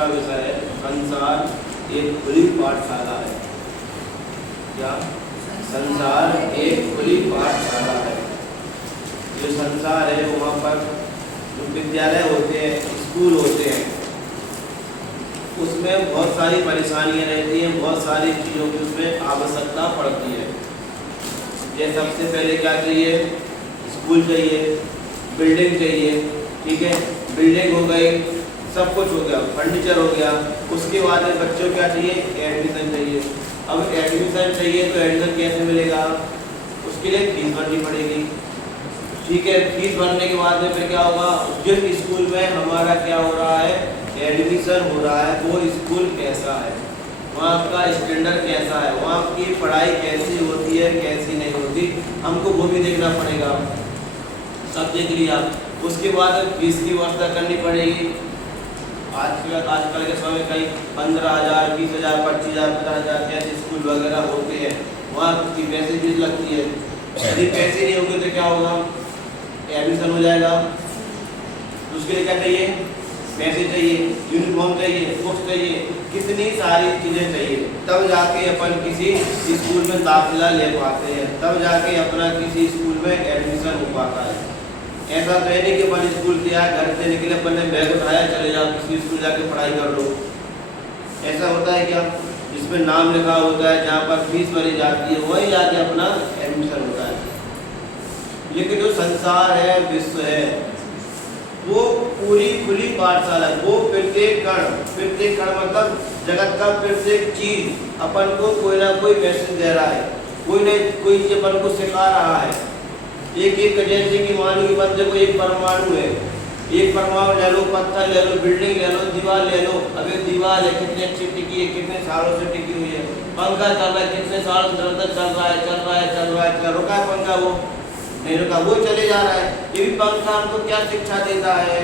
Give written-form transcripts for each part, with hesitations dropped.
का विषय है संसार एक खुली पाठशाला है। क्या? संसार एक खुली पाठशाला है। जो संसार है वहाँ पर जो विद्यालय होते हैं, स्कूल होते हैं, उसमें बहुत सारी परेशानियाँ रहती हैं, बहुत सारी चीज़ों की उसमें आवश्यकता पड़ती है। जैसे सबसे पहले क्या चाहिए? स्कूल चाहिए, बिल्डिंग चाहिए, ठीक है, बिल्डिंग हो गई, सब कुछ हो गया, फर्नीचर हो गया। उसके बाद में बच्चों को क्या चाहिए? एडमिशन चाहिए। अब एडमिशन चाहिए तो एडमिशन कैसे मिलेगा? उसके लिए फीस भरनी पड़ेगी, ठीक है। फीस भरने के बाद में फिर क्या होगा? जिस स्कूल में हमारा क्या हो रहा है, एडमिशन हो रहा है, वो स्कूल कैसा है, वहाँ का स्टैंडर्ड कैसा है, वहाँ की पढ़ाई कैसी होती है, कैसी नहीं होती, हमको वो भी देखना पड़ेगा। सब देख लिया, उसके बाद फीस की व्यवस्था करनी पड़ेगी। आजकल के समय में कहीं 15,000, 20,000, 25,000, 50,000 जैसे स्कूल वगैरह होते हैं, वहाँ की पैसे फीस लगती है। यदि पैसे नहीं होंगे तो क्या होगा? एडमिशन हो जाएगा। उसके लिए क्या चाहिए? पैसे चाहिए, यूनिफॉर्म चाहिए, बुक्स चाहिए, कितनी सारी चीज़ें चाहिए, तब जाके अपन किसी स्कूल में दाखिला ले पाते हैं, तब जाके अपना किसी स्कूल में एडमिशन हो पाता है। ऐसा तो है नहीं कि अपन स्कूल से आए, घर से निकले, अपन ने बैग उठाया, चले जाओ किसी स्कूल जाके पढ़ाई कर लो। ऐसा होता है क्या? जिसमें नाम लिखा होता है, जहाँ पर फीस भरी जाती है, वही जाके अपना एडमिशन होता है। लेकिन जो संसार है, विश्व है, वो पूरी खुली पाठशाला, वो प्रत्येक कण मतलब जगत का प्रत्येक चीज अपन को कोई ना कोई मैसेज दे रहा है, कोई न कोई चीज अपन को सिखा रहा है। एक जैसे कि मान लो कि बंदे को एक परमाणु है, एक परमाणु ले लो, पत्थर ले लो, बिल्डिंग ले लो, दीवार ले लो। अब एक दीवार है, कितनी अच्छी टिकी है, कितने सालों से टिकी हुई है। पंखा चल रहा है, कितने सालों से निरंतर चल रहा है, रुका है पंखा? वो नहीं रुका, वो चले जा रहा है। ये भी पंखा हमको क्या शिक्षा देता है?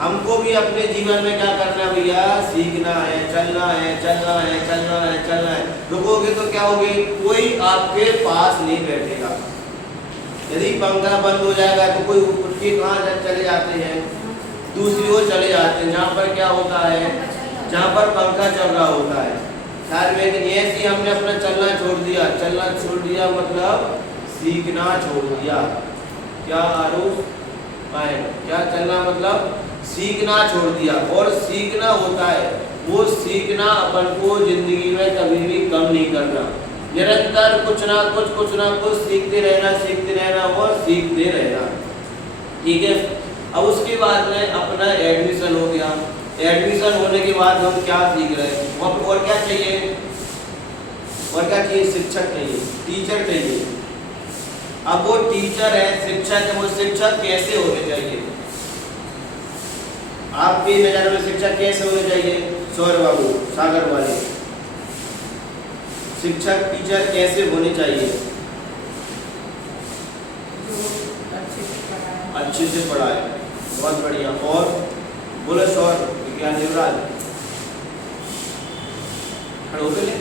हमको भी अपने जीवन में क्या करना है भैया? सीखना है, चलना है, चलना है, चलना है, चलना है। रुकोगे तो क्या होगे? कोई आपके पास नहीं बैठेगा। यदि पंखा बंद हो जाएगा तो कोई उठ के कहाँ चले जाते हैं? दूसरी ओर चले जाते हैं, जहाँ पर क्या होता है, जहाँ पर पंखा चल रहा होता है। लेकिन ऐसे हमने अपना चलना छोड़ दिया मतलब सीखना छोड़ दिया। क्या आरोप पाए? क्या चलना मतलब सीखना छोड़ दिया। और सीखना होता है, वो सीखना अपन को जिंदगी में कभी भी कम नहीं करना, निरंतर कुछ ना कुछ सीखते रहना और सीखते रहना, ठीक है। अब उसके बाद में अपना एडमिशन हो गया। एडमिशन होने के बाद हम क्या सीख रहे हैं? और क्या चाहिए? शिक्षक चाहिए, टीचर चाहिए। अब वो टीचर है, शिक्षक है, वो शिक्षक कैसे होने चाहिए? आपकी नजर में शिक्षक कैसे होने चाहिए? सौर बाबू, सागर वाले, शिक्षक टीचर कैसे होने चाहिए? अच्छे से पढ़ाए, बहुत बढ़िया। और बोले सौर विज्ञान युवराज खड़े हो गए।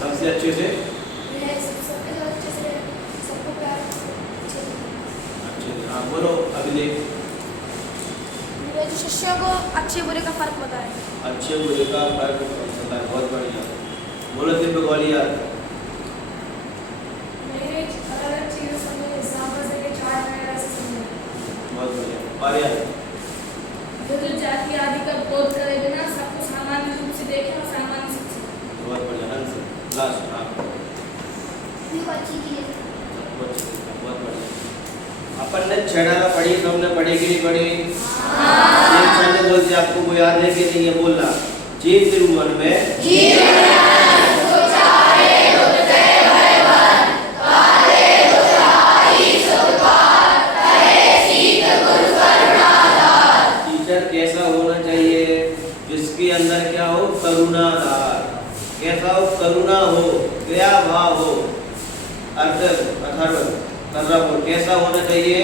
सबसे अच्छे से हाँ बोलो अभिलेख। शिष्यों को अच्छे बुरे का फर्क बताए। अच्छे बुरे का फर्क बताए, बहुत बढ़िया। बोलो दिव्य ग्वालियर। बहुत बढ़िया। पारिया। जो जाति आदि का बोध करे बिना सबको सामान्य रूप से देखे और सामान्य शिक्षा। बहुत बढ़िया। हंस लास्ट हाँ बहुत बढ़िया। अपन ने छेड़ा पढ़ी, हमने पढ़ी कि नहीं पढ़ी? एक छंद बोलते आपको वो याद है कि नहीं है? बोलना जीव तिरुवन में टीचर कैसा होना चाहिए? जिसके अंदर क्या हो? करुणाधार। कैसा हो? करुणा हो, दया भाव हो। अथर्व कैसा होना चाहिए?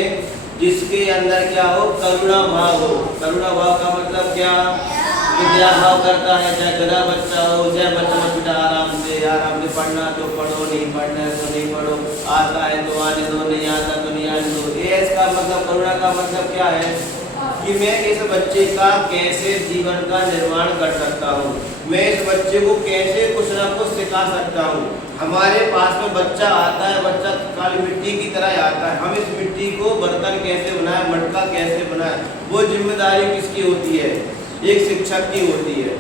जिसके अंदर क्या हो? करुणा भाव हो। करुणा भाव का मतलब क्या? दया भाव करता है, चाहे गधा बच्चा हो, चाहे बच्चा बेटा आराम से पढ़ना तो पढ़ो, नहीं पढ़ना तो नहीं पढ़ो, आता है तो आने दो, नहीं आता तो नहीं आने दो। कैस का मतलब, करुणा का मतलब क्या है कि मैं इस बच्चे का कैसे जीवन का निर्माण कर सकता हूँ, मैं इस बच्चे को कैसे कुछ ना कुछ सिखा सकता हूँ। हमारे पास में बच्चा आता है, बच्चा काली मिट्टी की तरह आता है, हम इस मिट्टी को बर्तन कैसे बनाए, मटका कैसे बनाए, वो जिम्मेदारी किसकी होती है? एक शिक्षक की होती है।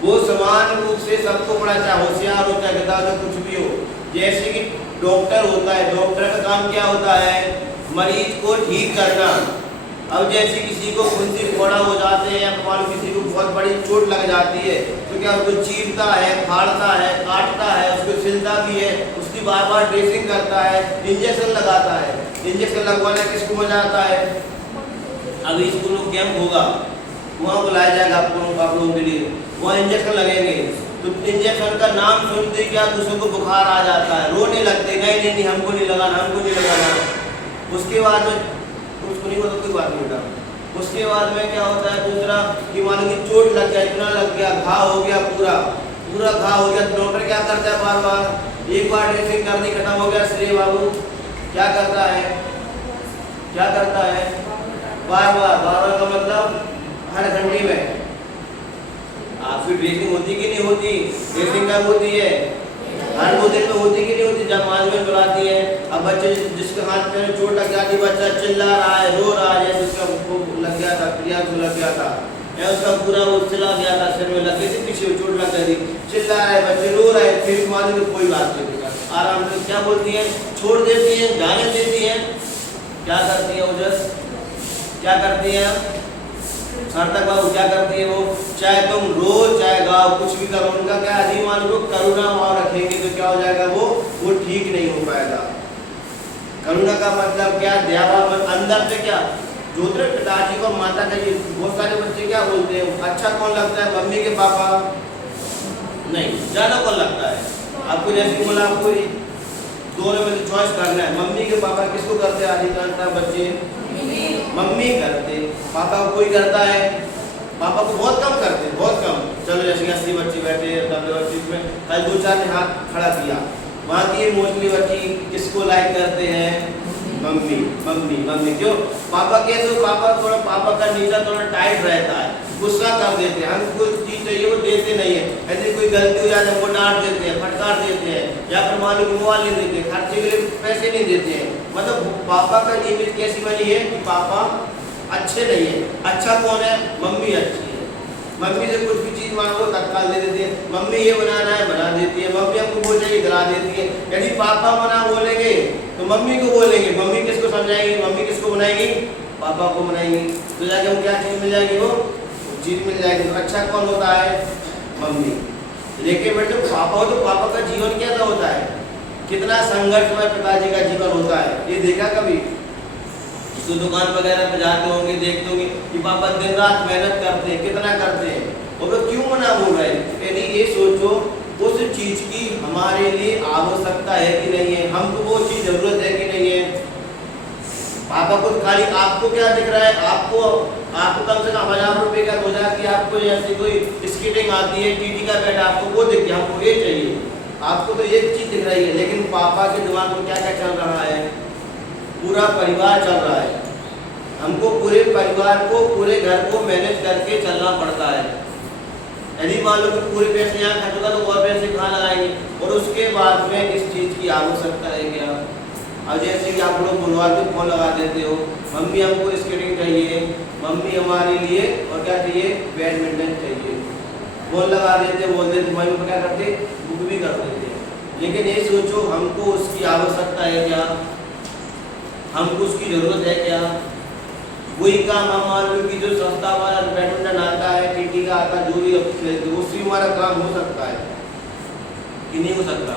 वो समान रूप से सबको पढ़ा, चाहे होशियार हो चाहे गधा हो, कुछ भी हो। जैसे कि डॉक्टर होता है, डॉक्टर का काम क्या होता है? मरीज को ठीक करना। अब जैसे किसी को खुंसी फोड़ा हो जाते हैं या किसी को बहुत बड़ी चोट लग जाती है तो क्या उसको चीरता है, फाड़ता है, काटता है, उसको सिलता भी है, उसकी बार बार ड्रेसिंग करता है, इंजेक्शन लगाता है। इंजेक्शन लगवाना किसको मजा आता है? अभी स्कूल में कैंप होगा, वहाँ बुलाया जाएगा आप लोगों के लिए, वहाँ इंजेक्शन लगेंगे तो इंजेक्शन का नाम सुनते क्या दूसरों को बुखार आ जाता है, रोने लगते, नहीं नहीं नहीं हमको नहीं लगाना, हमको नहीं लगाना। उसके बाद में उसको नहीं होता, कोई बात नहीं बेटा। उसके बाद में क्या होता है दूसरा कि मान लो चोट लग गया, इतना लग गया, घाव हो गया, पूरा घाव हो गया, तो डॉक्टर क्या करता है? बार बार एक बार ड्रेसिंग कर दी, खत्म हो गया, श्री बाबू क्या करता है? क्या करता है? बार बार का मतलब हर घंटे में आपकी ड्रेसिंग होती कि नहीं होती? ड्रेसिंग कब होती है? हर 2 दिन में होती कि नहीं होती? जब मालूम बुलाती है। अब बच्चे जिसके हाथ में चोट लग जाती, बच्चा चिल्ला रहा है, रो रहा है, जैसे उसका लग गया था, प्रिया को लग गया था या उसका पूरा वो चिल्ला गया था, सिर में लग गई थी, पीछे चोट लग गई थी, चिल्ला रहा है, बच्चे रो रहे हैं, फिर मालूम कोई बात नहीं बेटा, आराम से क्या बोलती है? छोड़ देती है, जाने देती है। क्या करती है ओजस? क्या करती है सार्थक बाबू? क्या करती है वो? चाहे तुम रो चाहे गाओ, कुछ भी करो, उनका क्या अधिमान को करुणा भाव रखेंगे तो क्या हो जाएगा? वो ठीक नहीं हो पाएगा। करुणा का मतलब क्या? दया भाव अंदर से क्या जो पिताजी को माता का, बहुत सारे बच्चे क्या बोलते हैं, अच्छा कौन लगता है? मम्मी के पापा नहीं, ज्यादा कौन लगता है आपको? जैसे बोला आपको दोनों में चॉइस करना है, मम्मी के पापा किसको करते हैं? अधिकांश बच्चे मम्मी करते, पापा को कोई करता है? पापा को बहुत कम करते, बहुत कम। चलो जैसे 80 बच्चे बैठे, 90 बच्चे में कल 2-4 ने हाथ खड़ा किया, वहाँ की मोस्टली बच्ची किसको लाइक करते हैं? Mummy mummy mummy. क्यों? पापा कैसे? पापा का नीचा थोड़ा टाइट रहता है, गुस्सा कर देते हैं, हमको कुछ चीज चाहिए वो देते नहीं है, ऐसे कोई गलती हो जाए हमको डांट देते हैं, फटकार देते हैं, या फिर मान लो मोबाइल नहीं देते, खर्चे के लिए पैसे नहीं देते हैं। मतलब पापा का इमेज कैसी बनी है कि पापा अच्छे नहीं है। अच्छा कौन है? मम्मी अच्छी है। मम्मी से कुछ भी चीज मांगो तत्काल दे देती है, मम्मी ये बनाना है बना देती है, मम्मी हमको वो चाहिए दिला देती है। यदि पापा मना बोलेंगे तो मम्मी को बोलेंगे, मम्मी किसको समझाएगी? मम्मी किसको बनाएगी? पापा को बनाएगी। तो जाके वो क्या चीज मिल जाएगी? वो चीज मिल जाएगी। तो अच्छा कौन होता है? मम्मी। लेकिन बेटे पापा हो तो पापा का जीवन कैसा होता है? कितना संघर्षमय पिताजी का जीवन होता है, ये देखा कभी? तो दुकान वगैरह पे जाते होंगे, देखते होंगे कि पापा दिन रात मेहनत करते हैं, कितना करते हैं, और वो क्यों मना बोल रहे हैं? यानी ये सोचो उस चीज की हमारे लिए आवश्यकता है कि नहीं है, हमको वो चीज जरूरत है कि नहीं है। पापा को खाली आपको क्या दिख रहा है? आपको कम से कम 1000 रुपए का 2000 की आपको ऐसी कोई स्केटिंग आती है, टीटी का बैट आपको वो दिख गया, हमको ये चाहिए, आपको तो एक चीज दिख रही है। लेकिन पापा के दिमाग में क्या क्या चल रहा है? पूरा परिवार चल रहा है, हमको पूरे परिवार को, पूरे घर को मैनेज करके चलना पड़ता है। यदि मान लो कि पूरे पैसे यहाँ खर्च होगा तो और पैसे कहाँ लगाएंगे? और उसके बाद में इस चीज़ की आवश्यकता है क्या? अब जैसे कि आप लोग बुलवा के फोन लगा देते हो, मम्मी हमको स्केटिंग चाहिए, मम्मी हमारे लिए और क्या चाहिए? बैडमिंटन चाहिए। फोन लगा देते, बोल देते, मम्मी क्या करते? बुक भी कर देते। लेकिन ये सोचो हमको उसकी आवश्यकता है क्या? हमको उसकी जरूरत है क्या? वही काम हम मान लो कि जो सस्ता वाला बैडमिंटन आता है, टीटी का आता है, जो भी उससे हमारा काम हो सकता है कि नहीं हो सकता?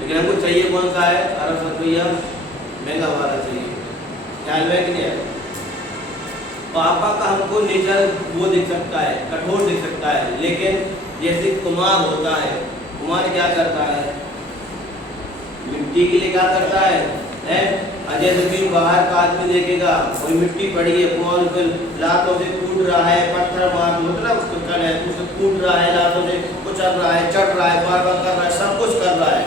लेकिन हमको चाहिए कौन सा है? 1800 रुपया महंगा वाला चाहिए। ख्याल में कि नहीं है? पापा का हमको नेचर वो दिख सकता है, कठोर दिख सकता है, लेकिन जैसे कुमार होता है, कुमार क्या करता है? मिट्टी के लिए क्या करता है? जैसे कि बाहर का आदमी देखेगा कोई मिट्टी पड़ी है, कौन लातों से कूट रहा है, पत्थर मार मतलब उसे कूट रहा है, लातों से कुचल रहा है, चढ़ रहा है, बार बार कर रहा है, सब कुछ कर रहा है।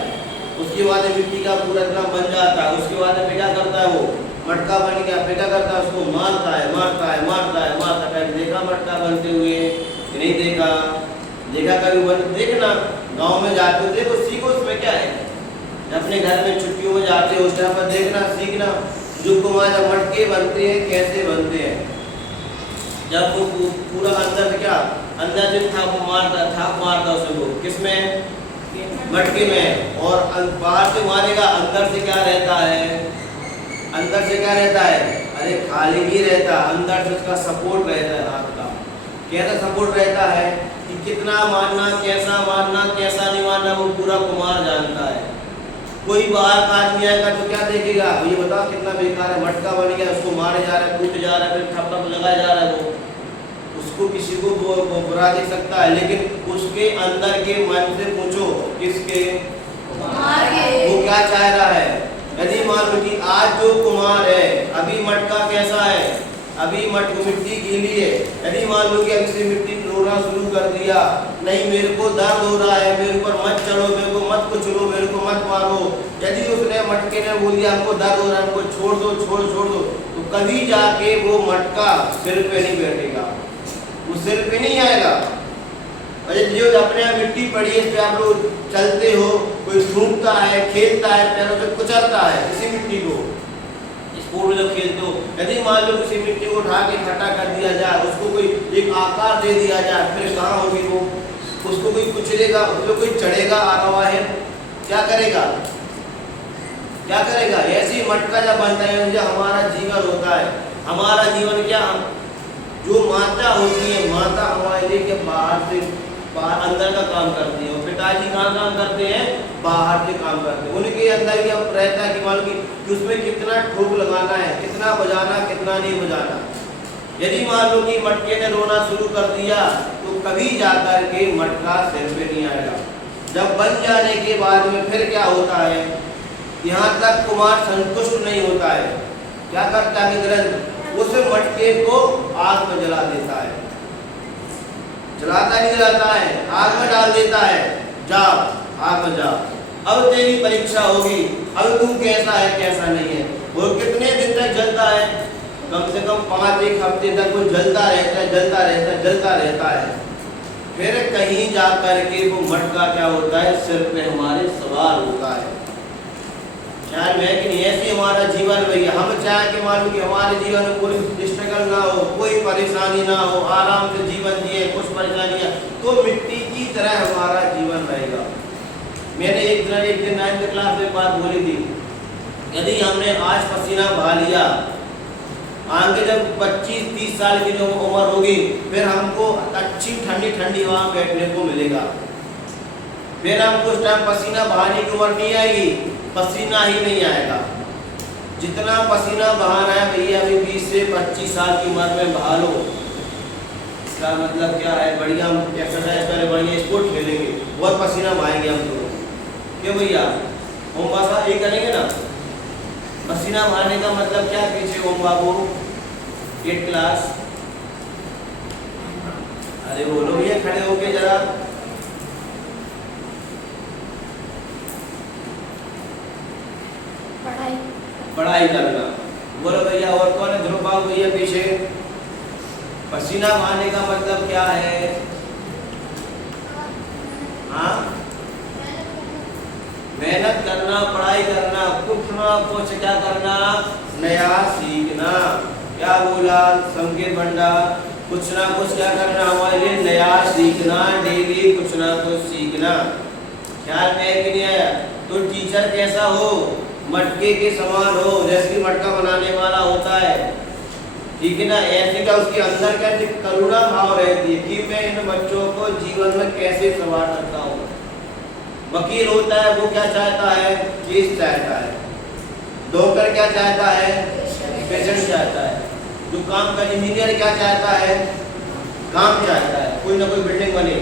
उसके बाद मिट्टी का पूरा इतना बन जाता है, उसके बाद में क्या करता है? वो मटका बन गया, फिर क्या करता है उसको मारता है। देखा मटका बनते हुए कि नहीं देखा? देखा कभी देखना, गांव में जाते हो देखो, सीखो, उसमें क्या है। अपने घर में छुट्टियों में जाते हो उस टाइम पर देखना, सीखना। जो कुमार जब मटके बनते हैं कैसे बनते हैं, जब वो पूरा अंदर से क्या, अंदर से थाप मारता उसे, वो किसमें? मटके में। और बाहर से मारेगा, अंदर से क्या रहता है? अंदर से क्या रहता है? अरे खाली नहीं रहता, अंदर से उसका सपोर्ट रहता है हाथ का। कैसा सपोर्ट रहता है कि कितना मारना, कैसा नहीं मारना, वो पूरा कुमार जानता है। कोई बाहर का आदमी आएगा तो क्या देखेगा, ये बताओ कितना बेकार है, मटका बन गया, उसको मारे जा रहा है, कूटे जा रहा है, फिर थप्पड़ लगाया जा रहा है, वो उसको किसी को वो बुरा देख सकता है, लेकिन उसके अंदर के मन से पूछो, किसके? वो क्या चाह रहा है? यदि मान लो कि आज जो कुमार है, अभी मटका कैसा है, अभी मिट्टी गीली है, यदि मान लो कि अभी से मिट्टी रोना शुरू कर दिया, नहीं मेरे को दर्द हो रहा है, मेरे ऊपर मत चढ़ो, मेरे को मत कुचलो, मेरे को मत मारो, यदि उसने मटके ने बोल दिया हमको दर्द हो रहा है, हमको छोड़ दो, तो कभी जाके वो मटका सिर पे नहीं बैठेगा, वो सिर पे नहीं आएगा। अरे जो अपने यहाँ मिट्टी पड़ी है, इस पे आप लोग चलते हो, कोई ठूंकता है, खेलता है, पैरों से कुचलता है इसी मिट्टी को, स्पोर्ट जब खेलते हो, यदि मान लो किसी मिट्टी को उठा के इकट्ठा कर दिया जाए, उसको कोई एक आकार दे दिया जाए, फिर कहाँ होगी वो? उसको कोई कुचलेगा, उसको कोई चढ़ेगा, आरोहण क्या करेगा? ऐसी मटका जब बनता है, जो हमारा जीवन होता है, हमारा जीवन क्या, जो माता होती है, माता हमारे लिए क्या बाहर अंदर का काम करती है, और पिताजी कहाँ काम करते हैं? बाहर से काम करते हैं। उनके अंदर क्या रहता है कि मान लो कि उसमें कितना ठोक लगाना है, कितना बजाना, कितना नहीं बजाना। यदि मान लो कि मटके ने रोना शुरू कर दिया, तो कभी जाकर के मटका सिर पे नहीं आएगा। जब बन जाने के बाद में फिर क्या होता है, यहाँ तक कुमार संतुष्ट नहीं होता है, क्या करता है ग्रंथ? उस मटके को आग में जला देता है, जलाता है, आग में डाल देता है, जा आग में जा, अब तेरी परीक्षा होगी, अब तू कैसा है कैसा नहीं है। वो कितने दिन तक जलता है? कम से कम 5-1 हफ्ते तक वो जलता रहता है। फिर कहीं जा करके वो मटका क्या होता है, सिर पे हमारे सवार होता है। ख्याल में कि नहीं? ऐसे हमारा जीवन भैया, हम चाहे कि मान लो कि हमारे जीवन में कोई स्ट्रगल ना हो, कोई परेशानी ना हो, आराम से जीवन जिए, कुछ परेशानियां, तो मिट्टी की तरह हमारा जीवन रहेगा। मैंने एक दिन 9th क्लास में बात बोली थी, यदि हमने आज पसीना बहा लिया, आगे जब 25-30 साल की जो उम्र होगी, फिर हमको अच्छी ठंडी वहाँ बैठने को मिलेगा, फिर हमको उस टाइम पसीना बहाने की उम्र नहीं आएगी, पसीना ही नहीं आएगा। जितना पसीना बहाना है भैया अभी 20 से 25 साल की उम्र में बहा लो। इसका मतलब क्या है, बढ़िया हम एक्सरसाइज करें, बढ़िया स्पोर्ट खेलेंगे, बहुत पसीना बहाएंगे हम लोग। क्यों भैया? ओम भाषा ये करेंगे ना, पसीना बहाने का मतलब क्या? पीछे ओम बाबू 8 क्लास, अरे बोलो भैया, खड़े होके जरा। पढ़ाई करना। बोलो भैया, और कौन है? ध्रुव बाबू भैया पीछे। पसीना बहाने का मतलब क्या है? हाँ, मेहनत करना, पढ़ाई करना, कुछ ना कुछ क्या करना, नया सीखना। क्या बोला संकेत भंडार? कुछ ना कुछ क्या करना, हमारे लिए नया सीखना, डेली कुछ ना कुछ सीखना। ख्याल में कि नहीं आया? तो टीचर कैसा हो? मटके के समान हो, जैसे कि मटका बनाने वाला होता है, ठीक है ना? ऐसे का उसके अंदर क्या करुणा भाव रहती है कि मैं इन बच्चों को जीवन में कैसे संवार सकता हूँ। वकील होता है, वो क्या चाहता है? केस चाहता है। डॉक्टर क्या चाहता है? पेशेंट चाहता है। जो काम का इंजीनियर क्या चाहता है? काम चाहता है, कोई ना कोई बिल्डिंग बने।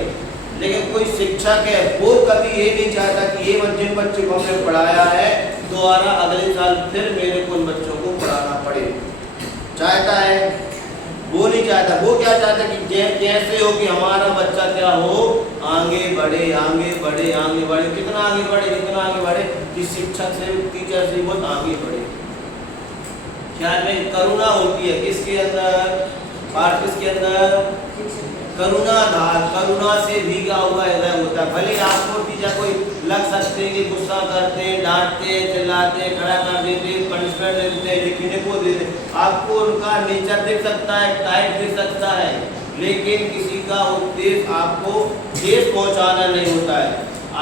लेकिन कोई शिक्षक है, वो कभी ये नहीं चाहता कि ये जिन बच्चों को हमने पढ़ाया है दोबारा अगले साल फिर मेरे को उन बच्चों को पढ़ाना पड़े। चाहता है? वो नहीं चाहता। वो क्या चाहता है कि जैसे हो कि हमारा बच्चा क्या हो, आगे बढ़े। कितना आगे बढ़े कि शिक्षक से, टीचर से बहुत आगे बढ़े। ख्याल में करुणा होती है किसके अंदर, पाठ किसके अंदर, करुणा धार, करुणा से भीगा हुआ हृदय होता है। भले आपको टीचर कोई लग सकते हैं कि गुस्सा करते हैं, डांटते हैं, चिल्लाते हैं, खड़ा कर देते हैं, पनिशमेंट देते हैं, लिखने को देते हैं, आपको उनका नेचर दिख सकता है, टाइप दिख सकता है, लेकिन किसी का उद्देश्य आपको ठेस पहुंचाना नहीं होता है।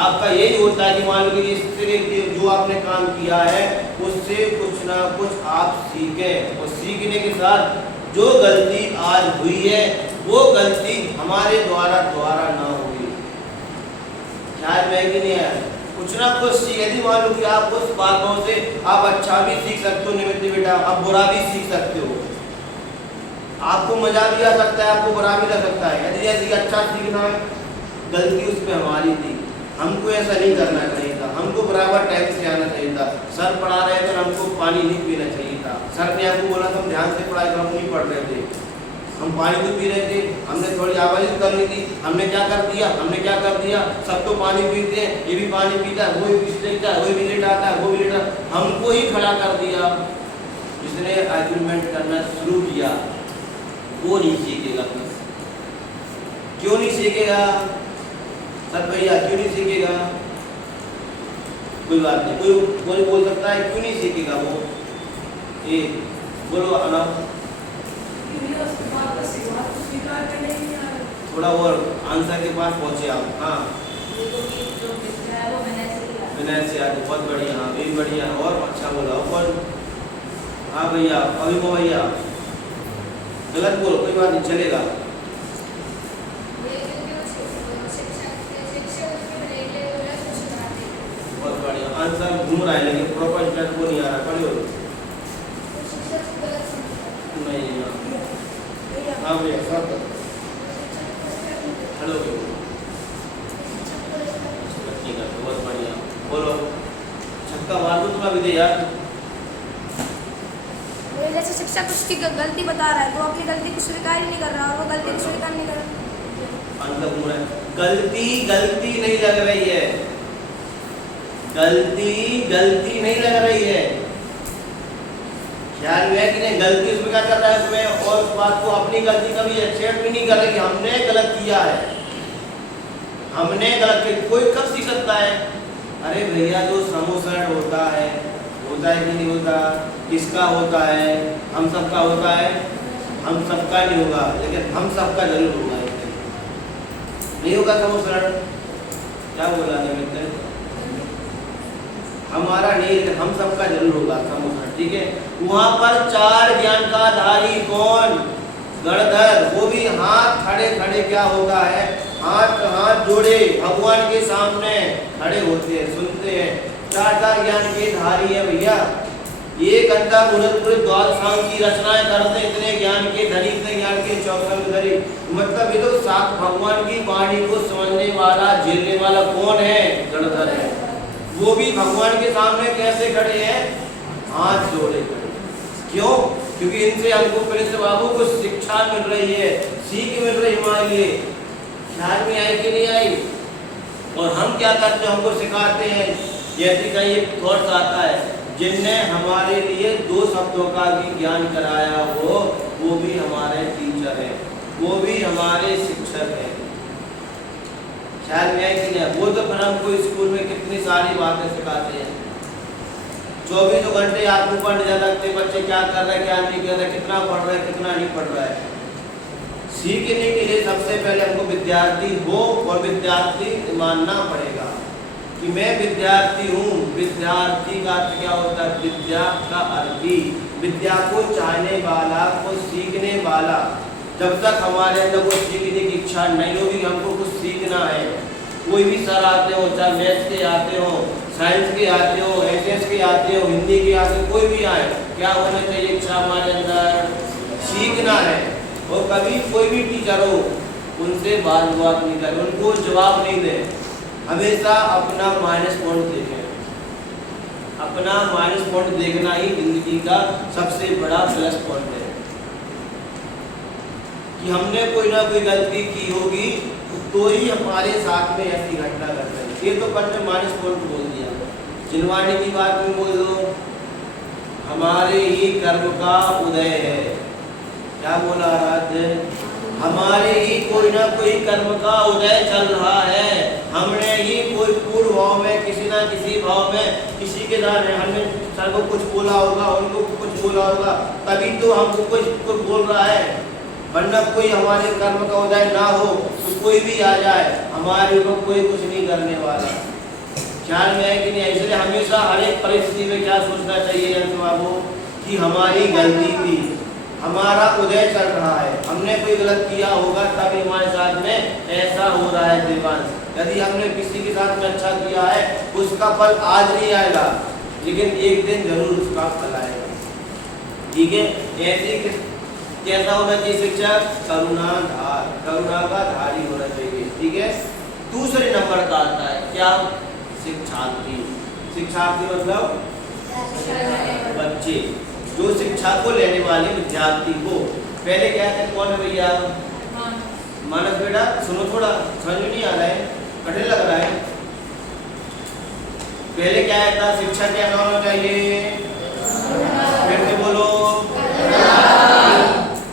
आपका यही होता है कि मान लीजिए इस तरह के जो आपने काम किया है उससे कुछ ना कुछ आप सीखें, और सीखने के साथ जो गलती आज हुई है वो गलती हमारे द्वारा ना होगी। ख्याल में कि नहीं है, कुछ ना कुछ सीख। यदि मान लो कि आप उस बातों से आप अच्छा भी सीख सकते हो निमित्त बेटा, आप बुरा भी सीख सकते हो, आपको मजा भी आ सकता है, आपको बुरा भी लग सकता है। यदि यदि अच्छा सीखना है, गलती उस पर हमारी थी, हमको ऐसा नहीं करना चाहिए था, हमको बराबर टाइम से आना चाहिए था। सर पढ़ा रहे थे, हमको पानी नहीं पीना चाहिए था। सर ने आपको बोला था हम ध्यान से पढ़ाई, हम नहीं पढ़ रहे थे, हम पानी तो पी रहे थे, हमने थोड़ी आवाज़ करनी थी, हमने क्या कर दिया, सब तो पानी पीते हैं, ये भी पानी पीता है, वो भी लेटा है, वो भी लेट आता है, वो भी लेटा, हमको ही खड़ा कर दिया। जिसने आर्ग्यूमेंट करना शुरू किया वो नहीं सीखेगा। क्यों नहीं सीखेगा सर भैया, क्यों नहीं सीखेगा? कोई बात नहीं, कोई बोल सकता है क्यों नहीं सीखेगा वो, ये बोलो अना थोड़ा और आंसर के पास पहुंचे आप। हाँ विनय से याद, बहुत बढ़िया, हाँ भी बढ़िया, और अच्छा बोला। और हाँ भैया, अभी को भैया गलत बोलो, कोई बात नहीं, चलेगा। बहुत बढ़िया आंसर घूम रहा है, लेकिन प्रॉपर स्टेट को नहीं आ रहा, पढ़े हो नहीं। हाँ भैया सब हेलो, बहुत बढ़िया, बोलो छक्का मार दो तुम्हारा विजय यार। जैसे शिक्षक उसकी गलती बता रहा है तो अपनी गलती को स्वीकार ही नहीं कर रहा, और वो गलती को स्वीकार नहीं कर रहा। आंसर घूम रहा है, गलती नहीं लग रही है, गलती नहीं लग रही है। ख्याल में है कि नहीं, गलती उसमें क्या कर रहा है उसमें, और उस बात को अपनी गलती कभी एक्सेप्ट भी नहीं कर रहा कि हमने गलत किया है, हमने गलत किया। कोई कब सीख सकता है? अरे भैया जो समोसन होता है कि नहीं होता, किसका होता है? हम सबका होता है, हम सबका नहीं होगा, लेकिन हम सबका जरूर होगा। नहीं होगा समोसन, क्या बोला मित्र, हमारा नहीं, लेकिन हम सबका जरूर होगा समोसा, ठीक है। वहां पर 4 ज्ञान का धारी कौन, गणधर, वो भी हाथ खड़े क्या होता है, हाथ जोड़े भगवान के सामने खड़े होते हैं, सुनते हैं। 4 ज्ञान के धारी है भैया, एक अंतर पूरे द्वादशांग की रचनाएं करते, इतने ज्ञान के धनी, इतने ज्ञान के 14 धनी। मतलब ये तो सात भगवान की वाणी को समझने वाला, झेलने वाला कौन है, गणधर है। वो भी भगवान के सामने कैसे खड़े हैं, हाथ जोड़े खड़े। क्यों? क्योंकि इनसे हमको प्रिंस बाबू को शिक्षा मिल रही है, सीख मिल रही हमारे लिए। ख्याल में आई कि नहीं आई? और हम क्या करते हैं, हमको सिखाते हैं। जैसे कहीं एक थॉट्स आता है, जिनने हमारे लिए 2 शब्दों का भी ज्ञान कराया हो, वो भी हमारे टीचर है, वो भी हमारे शिक्षक है। ख्याल में है कि नहीं? वो तो फिर हमको स्कूल में कितनी सारी बातें सिखाते हैं। 24 घंटे आपको पढ़ने लगते, बच्चे क्या कर रहे हैं, क्या नहीं कर रहे, कितना पढ़ रहे हैं, कितना नहीं पढ़ रहा है। सीखने के लिए सबसे पहले हमको विद्यार्थी हो, और विद्यार्थी मानना पड़ेगा कि मैं विद्यार्थी हूँ। विद्यार्थी का अर्थ क्या होता है? विद्या का अर्थी, विद्या को चाहने वाला, को सीखने वाला। जब तक हमारे अंदर कोई सीखने की इच्छा नहीं होगी, हमको कुछ सीखना है। कोई भी सर आते हो, चाहे मैथ्स के आते हो, साइंस के आते हो, एसएस के आते हो, हिंदी के आते हो, कोई भी आए, क्या होना चाहिए इच्छा हमारे अंदर? सीखना है। और कभी कोई भी टीचर हो, उनसे बात नहीं करें, उनको जवाब नहीं दें। हमेशा अपना माइनस पॉइंट देखें। अपना माइनस पॉइंट देखना ही जिंदगी का सबसे बड़ा प्लस पॉइंट है। कि हमने कोई ना कोई गलती की होगी तो ही हमारे साथ में ऐसी घटना घट रही है। ये तो पढ़ने माइनस पॉइंट बोल दिया। जिनवाणी की बात में बोल दो, हमारे ही कर्म का उदय है। क्या बोला आराध्य? हमारे ही कोई ना कोई कर्म का उदय चल रहा है। हमने ही कोई पूर्व भाव में, किसी ना किसी भाव में, किसी के द्वारा हमने सर को कुछ बोला होगा, उनको कुछ बोला होगा, तभी तो हमको कुछ बोल रहा है। वरना कोई हमारे कर्म का उदय ना हो तो कोई भी आ जाए, हमारे ऊपर कोई कुछ नहीं करने वाला। ख्याल में है कि नहीं? इसलिए हमेशा हर एक परिस्थिति में क्या सोचना चाहिए अंश बाबू कि हमारी गलती थी, हमारा उदय चल रहा है, हमने कोई गलत किया होगा तभी हमारे साथ में ऐसा हो रहा है देवांश। यदि हमने किसी के साथ में अच्छा किया है उसका फल आज नहीं आएगा, लेकिन एक दिन जरूर उसका फल आएगा। ठीक है? ऐसी कैसा होना चाहिए शिक्षक? करुणाधार, करुणा का धारी होना चाहिए। ठीक है? दूसरे नंबर का आता है क्या? शिक्षार्थी। शिक्षार्थी मतलब बच्चे, जो शिक्षा को लेने वाले विद्यार्थी को। पहले क्या है? कौन है भैया? मानस बेटा सुनो, थोड़ा समझ में नहीं आ रहा है, कठिन लग रहा है। पहले क्या था? शिक्षा क्या होना चाहिए? फिर से बोलो,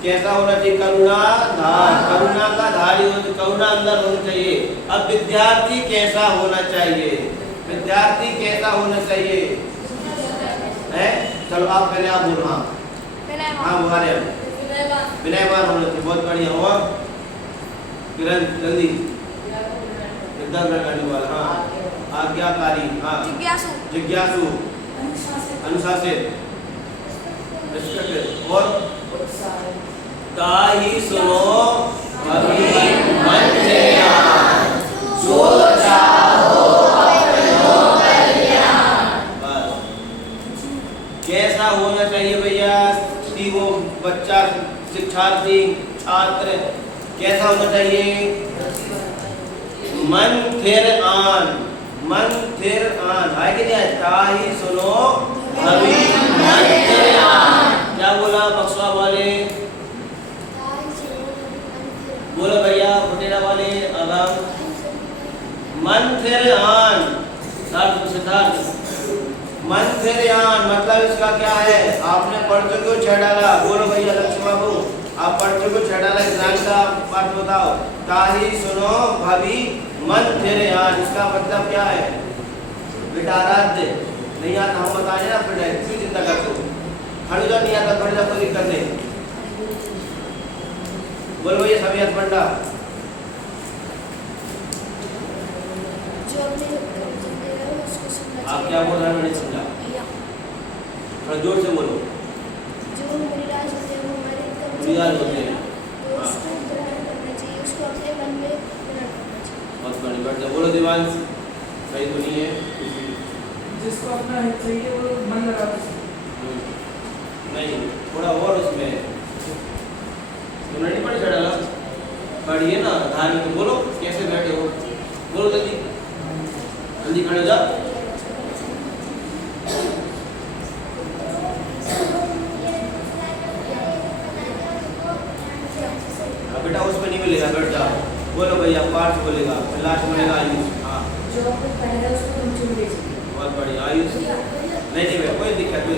कैसा होना चाहिए? करुणाधार, करुणा का धारी हो, करुणा अंदर होनी चाहिए। अब विद्यार्थी कैसा होना चाहिए? विद्यार्थी कैसा होना चाहिए? है? चलो आप पहले आप बोलो। हाँ हाँ बुहारे विनयवान होना चाहिए। बहुत बढ़िया। और किरण जल्दी एकदम करने वाला। हाँ आज्ञाकारी। हाँ जिज्ञासु, जिज्ञासु, अनुशासित, और ताही सुनो अभी मन ध्यान, जो चाहो अपनो कल्याण। बस कैसा होना चाहिए भैया कि वो बच्चा, शिक्षार्थी, छात्र कैसा होना चाहिए? मन थिर आन, मन थिर आन है कि नहीं? ताही सुनो अभी मन थिर आन। क्या बोला बक्सवा वाले? बोलो भैया फुटेरा वाले आगाम। मन थिर आन, सिद्धार्थ मन थिर आन मतलब इसका क्या है? आपने पढ़ चुके हो छह डाला। बोलो भैया लक्ष्मी बाबू, आप पढ़ चुके हो छह डाला, एग्जाम का पाठ बताओ। ताही सुनो भाभी मन थिर आन, इसका मतलब क्या है? बेटा आराध्य नहीं आता, हम बताए ना, फिर चिंता करते हो। खड़े जा, नहीं आता खड़े जा, कोई दिक्कत नहीं। बोलो भैया सभी हाथ पंडा। आप क्या बोल रहे हैं मैंने समझा? थोड़ा जोर से बोलो। जो मुनिराज होते हैं वो हमारे मुनिराज होते हैं, तो उसको ग्रहण करना चाहिए, उसको अपने मन में ग्रहण करना चाहिए। बहुत बढ़िया। बैठ जाओ। बोलो देवांश सही तो नहीं है? जिसको अपना हित चाहिए वो मन लगा नहीं, थोड़ा और उसमें तुमने नहीं पढ़ी चढ़ा पढ़िए ना धार्मिक। तो बोलो कैसे बैठे हो? बोलो जल्दी जल्दी खड़े हो जा। बेटा उसमें नहीं मिलेगा, बैठ जाओ। बोलो भैया पार्थ बोलेगा, लास्ट बोलेगा आयुष। हाँ जो आपको पहले उसको हम चुन लीजिए। बहुत बढ़िया आयुष। नहीं भैया कोई दिक्कत नहीं।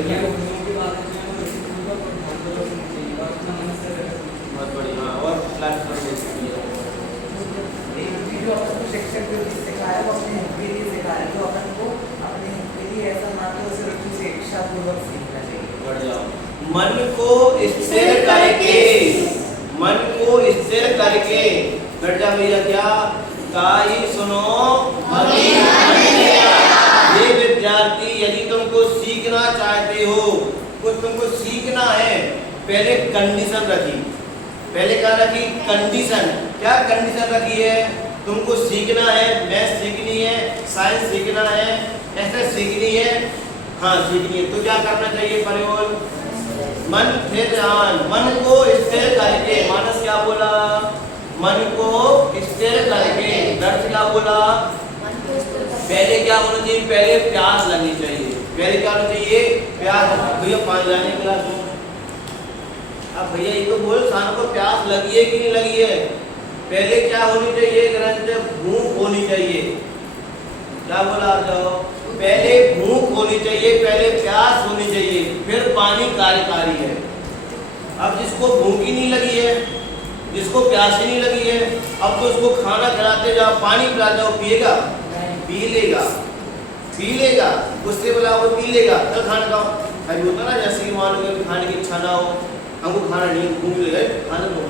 बहुत बढ़िया। हाँ और लास्ट कर जो आपको शिक्षक जो सिखाया वो अपने हित के लिए सिखा रहे, तो अपन को अपने हित के लिए ऐसा मानते उसे रुचि से इच्छापूर्वक सीखना चाहिए। बढ़ जाओ। मन को स्थिर करके, मन को स्थिर करके बैठ जा भैया। क्या? ताही सुनो अभी मन ध्यान। ये विद्यार्थी यदि तुमको सीखना चाहते हो, कुछ तुमको सीखना है, पहले कंडीशन रखी। पहले क्या रखी? कंडीशन। क्या कंडीशन रखी है? तुमको सीखना है, मैथ सीखनी है, साइंस सीखना है, ऐसे सीखनी है, हाँ सीखनी है, तो क्या करना चाहिए? प्रयोग मन थिर आन, मन को स्थिर करके। मानस क्या बोला? मन को स्थिर करके। दर्श क्या बोला? पहले क्या होना चाहिए? पहले प्यास लगनी चाहिए। पहले क्या होना चाहिए? प्यास। भैया पानी लाने के गिलास। अब भैया ये तो बोल, शाम को प्यास लगी है कि नहीं लगी है? पहले क्या होनी चाहिए? ग्रंथ भूख होनी चाहिए। क्या बोला? आप जाओ। पहले भूख होनी चाहिए, पहले प्यास होनी चाहिए, फिर पानी कार्यकारी है। अब जिसको भूख ही नहीं लगी है, जिसको प्यास ही नहीं लगी है, अब तो उसको खाना खिलाते जाओ, पानी पिलाते जाओ, पिएगा? पी लेगा, पी लेगा, उससे बोला वो पी लेगा, कल खाना खाओ। कभी होता ना जैसे कि मान लो कि खाने की इच्छा ना हो, हमको खाना नहीं, भूख लगे, खाना दो,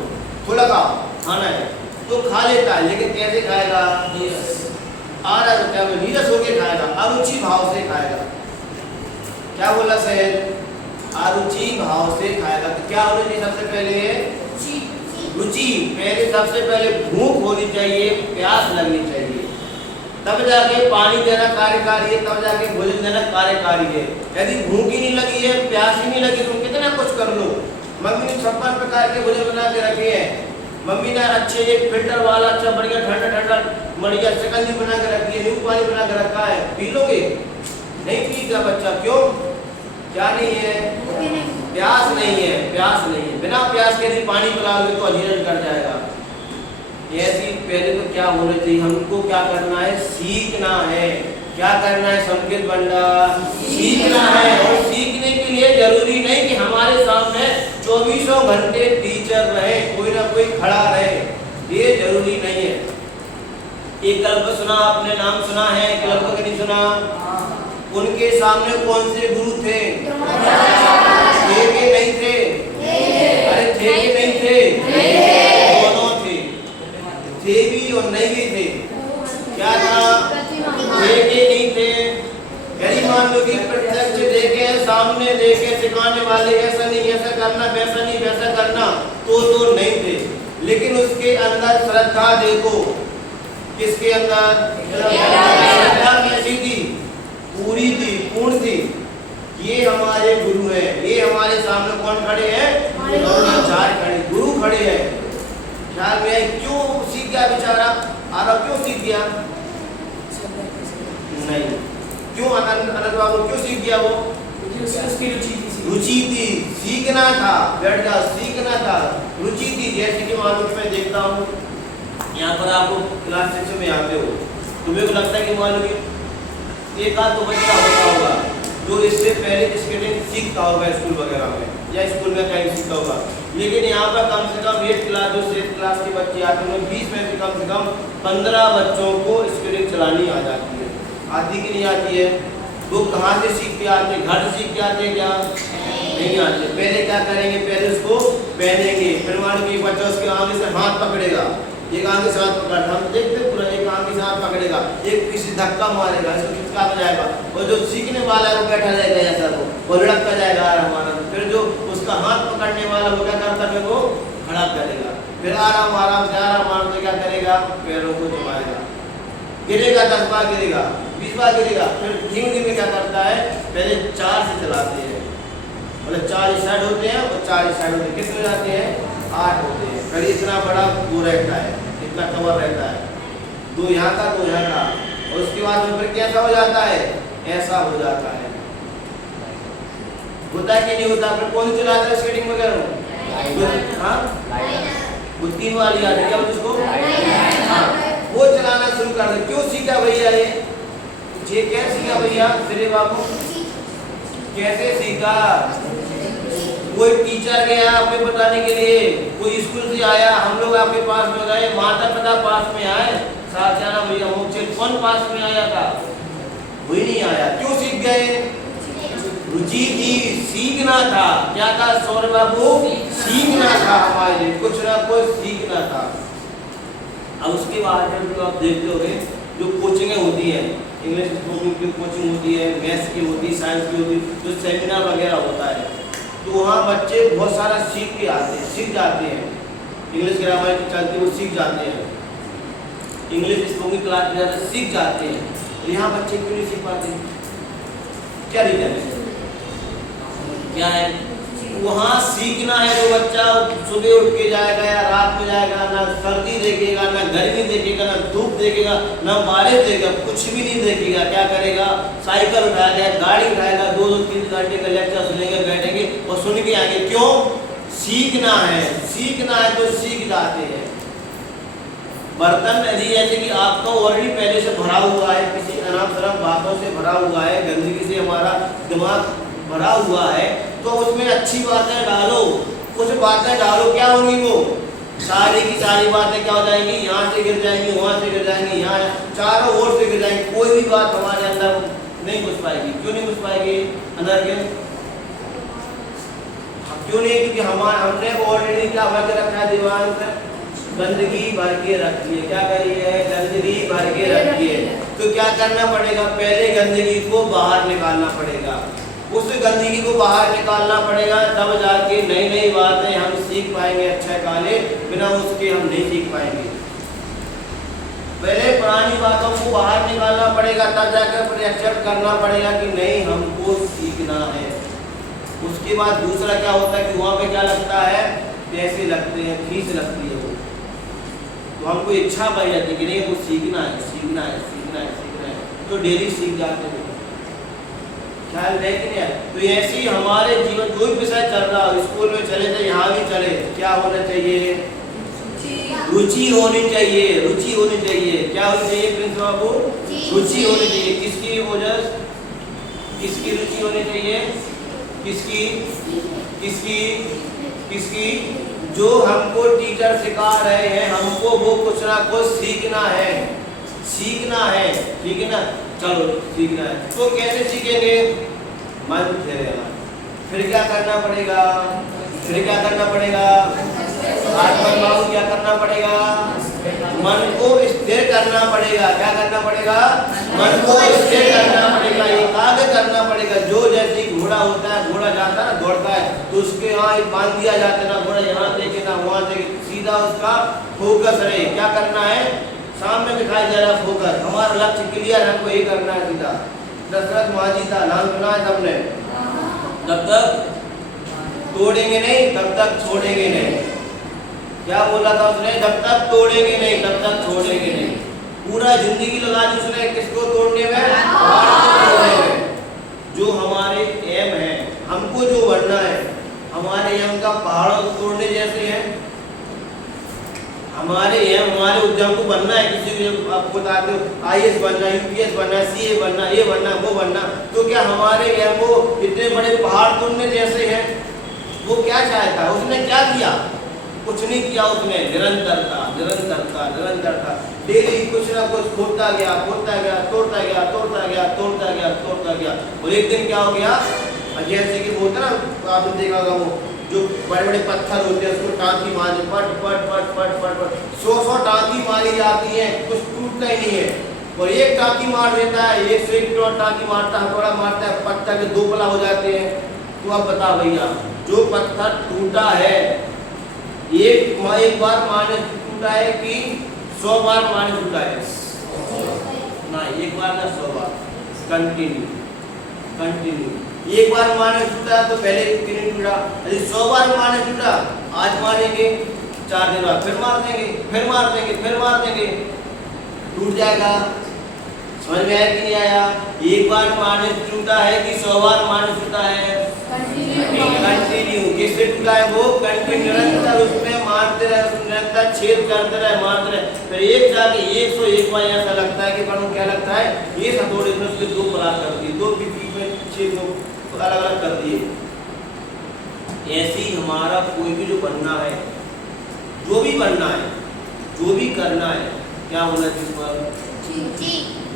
थोड़ा खाओ, खाना है तो खा लेता है, लेकिन कैसे खाएगा? आ रहा है तो क्या नीरस होके खाएगा, अरुचि भाव से खाएगा। क्या बोला सर? अरुचि भाव से खाएगा। तो क्या होनी चाहिए सबसे पहले? रुचि। पहले सबसे पहले भूख होनी चाहिए, प्यास लगनी चाहिए, तब जाके पानी देना कार्यकारी है, तब जाके भोजन देना कार्यकारी है। यदि भूख ही नहीं लगी है, प्यास ही नहीं लगी, तुम कितना कुछ कर लो। मम्मी ने 56 प्रकार के भोजन बना के रखे हैं। मम्मी ने अच्छे एक फिल्टर वाला अच्छा बढ़िया ठंडा ठंडा बढ़िया शिकंजी बना के रखी है, नींबू पानी बना के रखा है, पी लोगे? नहीं पीगा बच्चा। क्यों? क्या नहीं है? प्यास नहीं है, प्यास नहीं है। बिना प्यास के यदि पानी पिलाओगे तो अजीर्ण कर जाएगा। ऐसी पहले तो क्या होना चाहिए, हमको क्या करना है? सीखना है। क्या करना है संकेत भंडार? सीखना है। और सीखने के लिए जरूरी नहीं कि हमारे सामने 24 घंटे टीचर रहे, कोई ना कोई खड़ा रहे, ये जरूरी नहीं है। एकलव्य सुना आपने, नाम सुना है एकलव्य का? नहीं सुना? उनके सामने कौन से गुरु थे? थे के नहीं थे? अरे थे के नहीं थे? दोनों थे, थे भी और नहीं भी थे। क्या था? थे के नहीं थे। यदि मान लो कि प्रत्यक्ष देखे, सामने देखे सिखाने वाले, ऐसा नहीं ऐसा करना, वैसा नहीं वैसा करना, तो नहीं थे। लेकिन उसके अंदर श्रद्धा देखो, किसके अंदर? श्रद्धा कैसी थी? पूरी थी, पूर्ण थी। ये हमारे गुरु हैं। ये हमारे सामने कौन खड़े हैं? द्रोणाचार्य खड़े, गुरु खड़े हैं। ख्याल में क्यों सीख गया बेचारा? आरा क्यों सीख गया? नहीं, क्यों अनंत बाबू क्यों सीख गया? वो रुचि थी, सीखना था, बैठ जाओ, सीखना था, रुचि थी। जैसे कि मान लो मैं देखता हूँ यहाँ पर आपको क्लास 6 में आते हो, तुम्हें को लगता है कि मान लो कि एक आध तो बच्चा होता होगा जो इससे पहले स्केटिंग सीखता होगा स्कूल वगैरह में, या स्कूल में कहीं सीखता होगा। लेकिन यहाँ पर कम से कम 8 क्लास जो 6 क्लास के बच्चे आते हैं, 20 में से कम 15 बच्चों को स्केटिंग चलानी आ जाती है। आती कि नहीं आती है? वो कहाँ से सीख के आते हैं? घर से सीख के आते हैं क्या? नहीं आते। पहले क्या करेंगे? पहले उसको पहनेंगे, फिर मान लो कि बच्चा उसके आगे से हाथ पकड़ेगा, एक आगे से हाथ पकड़ता, हम देखते पूरा, एक आगे से हाथ पकड़ेगा, एक किसी धक्का मारेगा, इसको खिसका जाएगा, और जो सीखने वाला है वो बैठा रहेगा ऐसा, वो लड़का जाएगा आराम आराम। फिर जो उसका हाथ पकड़ने वाला वो क्या करता है? वो खड़ा करेगा, फिर आराम आराम से क्या करेगा? पैरों को जमाएगा, गिरेगा, 10 बार गिरेगा, 20 बार गिरेगा, फिर धीमे धीमे क्या करता है? पहले 4 से चलाते हैं, मतलब 4 इस साइड होते हैं और 4 इस साइड होते हैं। कितने हो जाते हैं? 8 होते हैं। फिर इतना बड़ा वो रहता है, इतना कवर रहता है, 2 यहाँ का 2 यहाँ का, और उसके बाद में फिर कैसा हो जाता है? ऐसा हो जाता है। होता है कि नहीं होता? फिर कौन चलाता है स्केटिंग वगैरह? हाँ, वो 3 वाली आती है क्या उसको? हाँ, वो चलाना शुरू कर दे। क्यों सीखा भैया? ये कैसे सीखा भैया? श्री बाबू कैसे सीखा? कोई टीचर गया आपके बताने के लिए, कोई स्कूल से आया, हम लोग आपके पास में गए, माता पिता पास में आए, साथ जाना भैया मोक्षे, कौन पास में आया था? वही नहीं आया। क्यों सीख गए? रुचि थी, सीखना था। क्या था सौर बाबू? सीखना था, हमारे लिए कुछ ना कुछ सीखना था। अब उसके बाद में तो आप देखते होंगे जो कोचिंगें होती हैं, इंग्लिश स्पीकिंग की कोचिंग होती है, मैथ्स की होती है, साइंस की होती है, जो सेमिनार वगैरह होता है, तो वहाँ बच्चे बहुत सारा सीख के आते हैं, सीख जाते हैं। इंग्लिश ग्रामर की चलती वो सीख जाते हैं, इंग्लिश स्पीकिंग क्लास में सीख जाते हैं। तो यहाँ बच्चे क्यों नहीं सीख पाते? क्या रीजन है? क्या है? वहाँ सीखना है। जो बच्चा सुबह उठ के जाएगा या रात में जाएगा, ना सर्दी देखेगा, ना गर्मी देखेगा, ना धूप देखेगा, ना बारिश देखेगा, कुछ भी नहीं देखेगा, क्या करेगा? साइकिल उठाएगा, गाड़ी उठाएगा, 2-3 घंटे का लेक्चर सुनेंगे, बैठेंगे और सुन के आएंगे। क्यों? सीखना है। सीखना है तो सीख जाते हैं। बर्तन यदि जैसे कि आपका ऑलरेडी पहले से भरा हुआ है, किसी अनाप शनाप बातों से भरा हुआ है, गंदगी से हमारा दिमाग भरा हुआ है, तो उसमें अच्छी बातें डालो, कुछ बातें डालो, क्या होंगी वो सारी की सारी बातें क्या हो जाएंगी, यहाँ से गिर जाएंगी, वहाँ से गिर जाएंगी, यहाँ चारों ओर से गिर जाएंगी, कोई भी बात हमारे अंदर नहीं घुस पाएगी। क्यों नहीं घुस पाएगी अंदर के? क्यों नहीं? क्योंकि हमने ऑलरेडी क्या भर के रखा है, दीवार से गंदगी भर के रखी है। क्या करी है? गंदगी भर के रखी है। तो क्या करना पड़ेगा? पहले गंदगी को बाहर निकालना पड़ेगा, उस गंदगी को बाहर निकालना पड़ेगा, तब जाके नई नई बातें हम सीख पाएंगे। अच्छा काले बिना उसके हम नहीं सीख पाएंगे। पहले पुरानी बातों को बाहर निकालना पड़ेगा, तब जाकर एक्सेप्ट करना पड़ेगा कि नहीं हमको सीखना है। उसके बाद दूसरा क्या होता है कि वहाँ पे क्या लगता है, पैसे लगते हैं, फीस लगती है, वो तो हमको इच्छा बढ़ जाती है कि नहीं वो सीखना है, सीखना है, सीखना है, सीखना है, तो डेली सीख जाते हैं। ख्याल है कि नहीं? तो ऐसे ही हमारे जीवन जो भी विषय चल रहा हो, स्कूल में चले तो यहाँ भी चले, क्या होना चाहिए? रुचि होनी चाहिए, रुचि होनी चाहिए। क्या होनी चाहिए प्रिंस बाबू? रुचि होनी चाहिए। किसकी वजह? किसकी रुचि होनी चाहिए? किसकी? किसकी? किसकी? जो हमको टीचर सिखा रहे हैं, हमको वो कुछ ना कुछ सीखना है, सीखना है, ठीक है ना? चलो सीखना है, तो कैसे सीखेंगे? मन फिरेगा। फिर क्या करना पड़ेगा? फिर क्या करना पड़ेगा? आत्मन बाबू क्या करना पड़ेगा? मन को स्थिर करना पड़ेगा। क्या करना पड़ेगा? मन को स्थिर करना पड़ेगा, एकाग्र करना पड़ेगा। जो जैसे घोड़ा होता है, घोड़ा जाता है ना, दौड़ता है, तो उसके यहाँ बांध दिया जाता है ना, घोड़ा यहाँ देखे ना वहाँ देखे, सीधा उसका फोकस रहे। क्या करना है? सामने दिखाई दे रहा फोकस, हमारा लक्ष्य क्लियर है, हमको ये करना है सीधा। दशरथ मांझी था, नाम सुना है सबने? जब तक तोड़ेंगे नहीं तब तक छोड़ेंगे नहीं। क्या बोला था उसने? जब तक तोड़ेंगे नहीं तब तक छोड़ेंगे नहीं। पूरा जिंदगी लगा दी उसने किसको तोड़ने में? तोड़ने में। जो हमारे एम है, हमको जो बनना है, हमारे एम का पहाड़ों को तोड़ने जैसे है। हमारे एम, हमारे उद्यम को बनना है, किसी को आपको बताते हो IAS बनना, UPS बनना, CA बनना, ये बनना, वो बनना, तो क्या हमारे एम वो इतने बड़े पहाड़ तोड़ने जैसे हैं? वो क्या चाहता है? उसने क्या किया? कुछ नहीं किया उसने। निरंतरता, निरंतरता, निरंतरता, डेली कुछ ना कुछ खोदता गया, खोदता गया, तोड़ता गया, तोड़ता गया, तोड़ता गया, तोड़ता गया। और एक दिन क्या हो गया, जैसे कि वो होता ना, आपने देखा होगा वो जो बड़े बड़े पत्थर होते हैं, उसको टाँकी मारे, पट पट पट पट पट पट 100 टाँकी मारी जाती है, कुछ टूटता ही नहीं है। और एक टाँकी मार देता है, 101 टाँकी मारता है, बड़ा मारता है, पत्थर के 2 पला हो जाते हैं। तो अब बता भैया, जो पत्थर टूटा है, एक बार मारने टूटा है कि 100 बार मारने टूटा है? ना, एक बार ना 100 बार, कंटिन्यू कंटिन्यू। एक बार मारने टूटा तो पहले कितनी टूटा? यदि 100 बार मारने टूटा, आज मारेंगे, 4 दिन बाद फिर मार देंगे, फिर मार देंगे, फिर मार देंगे, टूट जाएगा। समझ में आया कि नहीं आया? एक बार मारने टूटा है कि 100 बार मारने टूटा है? कंटिन्यू। किससे टूटा है वो? कंटिन्यू, निरंतर उसमें मारते रहे, निरंतर छेद करते रहे, मारते रहे। फिर एक जाके 101 बार ऐसा लगता है कि पर क्या लगता है, ये हथौड़े में उसके 2 परात कर दिए, 2 बीच में छेद अलग अलग कर दिए। ऐसे ही हमारा कोई भी जो बनना है, जो भी बनना है, जो भी करना है, क्या होना चाहिए पर?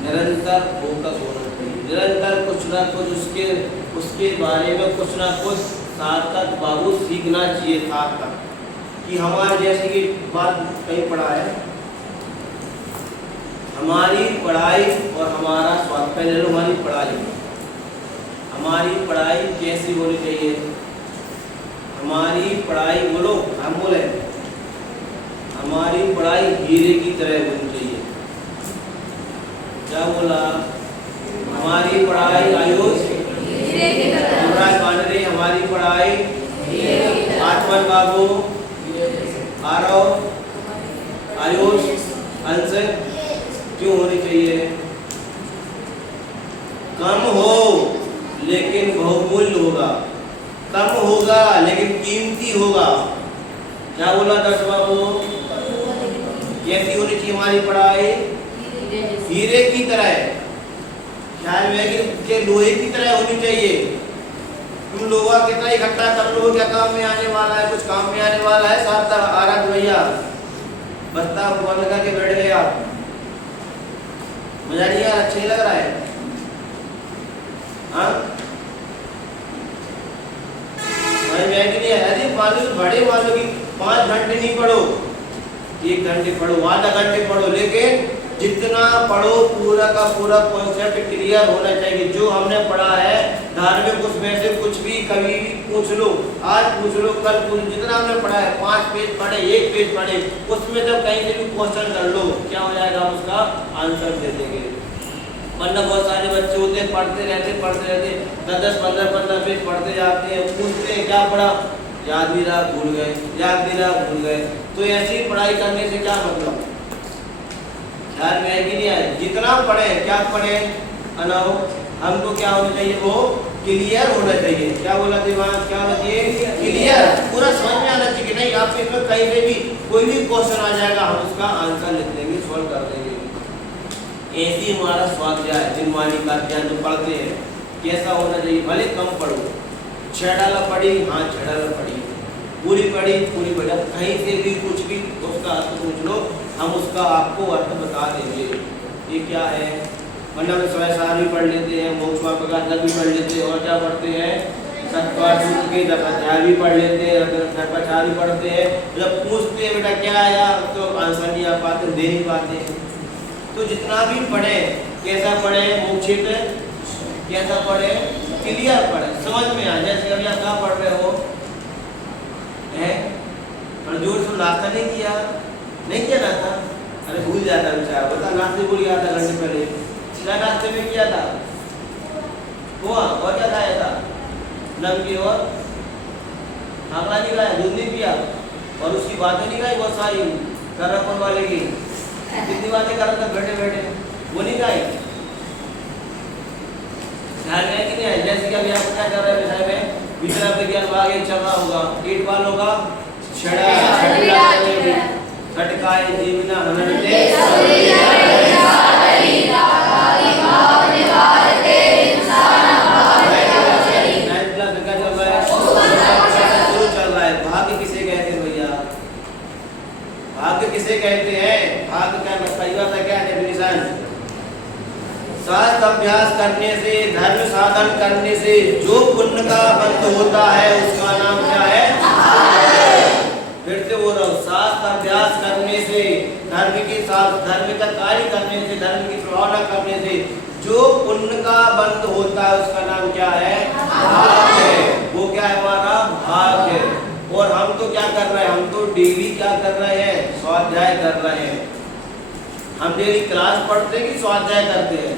निरंतर फोकस होना चाहिए। निरंतर कुछ ना कुछ उसके बारे में कुछ ना कुछ सार्थक बाबू सीखना चाहिए। सार्थक कि हमारे जैसे कि बात कहीं पढ़ा है, हमारी पढ़ाई और हमारा स्वास्थ्य। पहले लो हमारी पढ़ाई, हमारी पढ़ाई कैसी होनी चाहिए? हमारी पढ़ाई बोलो, हम बोले हमारी पढ़ाई हीरे की तरह होनी चाहिए। क्या बोला? हमारी पढ़ाई आयुष युवराज पांडे, हमारी पढ़ाई आत्मन बाबू, आरव, आयुष, अंश क्यों होनी चाहिए? कम हो लेकिन बहुमूल्य होगा, कम होगा लेकिन कीमती होगा। क्या बोला दर्श बाबू? कैसी होनी चाहिए हमारी पढ़ाई? हीरे की तरह, ख्याल में कि लोहे की तरह होनी चाहिए। तुम लोहा कितना इकट्ठा कर लो, क्या काम में आने वाला है? कुछ काम में आने वाला है? सार्थक आरत भैया बस्ता बंद करके बैठ गए आप, मजा नहीं यार, अच्छा ही लग रहा है। हाँ समझ में आया कि नहीं आया? यदि मालूम बड़े मालूम की 5 घंटे नहीं पढ़ो, 1 घंटे पढ़ो, आधा घंटे पढ़ो, लेकिन जितना पढ़ो पूरा का पूरा कॉन्सेप्ट क्लियर होना चाहिए। जो हमने पढ़ा है धार्मिक उसमें से कुछ भी कभी भी पूछ लो, आज पूछ लो, कल पूछ, जितना हमने पढ़ा है 5 पेज पढ़े, 1 पेज पढ़े, उसमें जब कहीं से भी क्वेश्चन कर लो, क्या हो जाएगा? हम उसका आंसर दे देंगे। वरना बहुत सारे बच्चे होते हैं पढ़ते रहते 10-10, 15-15 पेज पढ़ते जाते हैं, पूछते हैं क्या पढ़ा, याद भी रहा भूल गए, याद भी रहा भूल गए। तो ऐसी पढ़ाई करने से क्या मतलब? ख्याल में है कि नहीं है? जितना पढ़े, क्या पढ़े अनाओ, हमको क्या होना चाहिए? वो क्लियर होना चाहिए। क्या बोला दिमाग? क्या होना चाहिए? क्लियर, पूरा समझ में आना चाहिए। नहीं आपके इसमें कहीं पे भी कोई भी क्वेश्चन आ जाएगा, हम उसका आंसर लिख देंगे, सॉल्व कर देंगे। ऐसी हमारा स्वाध्याय दिनवाणी का अध्ययन जो पढ़ते हैं कैसा होना चाहिए? भले कम पढ़ो, 6 डाला पढ़ी, हाँ 6 डाला पढ़ी, पूरी पढ़ी, पूरी पढ़ी, कहीं से भी कुछ भी उसका अर्थ पूछ लो, हम उसका आपको अर्थ बता देंगे। ये क्या है? वरना में स्वयसार भी पढ़ लेते हैं, मोक्ष प्रकार भी पढ़ लेते हैं, और क्या पढ़ते हैं? सत्पाठ के दशाध्याय भी पढ़ लेते हैं, रत्नाचार्य भी पढ़ते हैं। जब पूछते हैं बेटा क्या आया, तो आंसर नहीं आ पाते, दे नहीं पाते। तो जितना भी पढ़े, कैसा पढ़े? मोक्षित कैसा पढ़े? क्लियर पढ़े, समझ में आ। जैसे अभी आप क्या पढ़ रहे हो है, और जोर से नाश्ता नहीं किया, नहीं किया नाश्ता, अरे भूल जाता बेचारा, बता नाश्ते भूल गया था घंटे पहले, क्या नाश्ते में किया था? हुआ और क्या खाया था? नमकीन और खाना नहीं खाया, दूध नहीं पिया, और उसकी बातें नहीं खाई बहुत सारी कर वाले की, कितनी बातें कर रहा था बैठे बैठे, वो नहीं खाई। ध्यान में कि नहीं है? जैसे कि अभी आप क्या कर रहे हैं विषय में विद्या विज्ञान भाग 1 चल रहा होगा, 8 बाल होगा, छटकाए जीवना हननते भाग्य किसे कहते हैं भैया? भाग्य किसे कहते हैं? भाग्य क्या मतलब? क्या डेफिनेशन? शास्त्र अभ्यास करने से, धर्म साधन करने से जो पुण्य का बंध होता है उसका नाम क्या है? फिर से बोल रहा हूँ, शास्त्र अभ्यास करने से, धर्म के साथ धर्म का कार्य करने से, धर्म की प्रभावना करने से जो पुण्य का बंध होता है उसका नाम क्या है? भाग्य। वो क्या है? हमारा भाग्य। और हम तो क्या कर रहे हैं? हम तो डेली क्या कर रहे हैं? स्वाध्याय कर रहे हैं। हम डेली क्लास पढ़ते हैं कि स्वाध्याय करते हैं?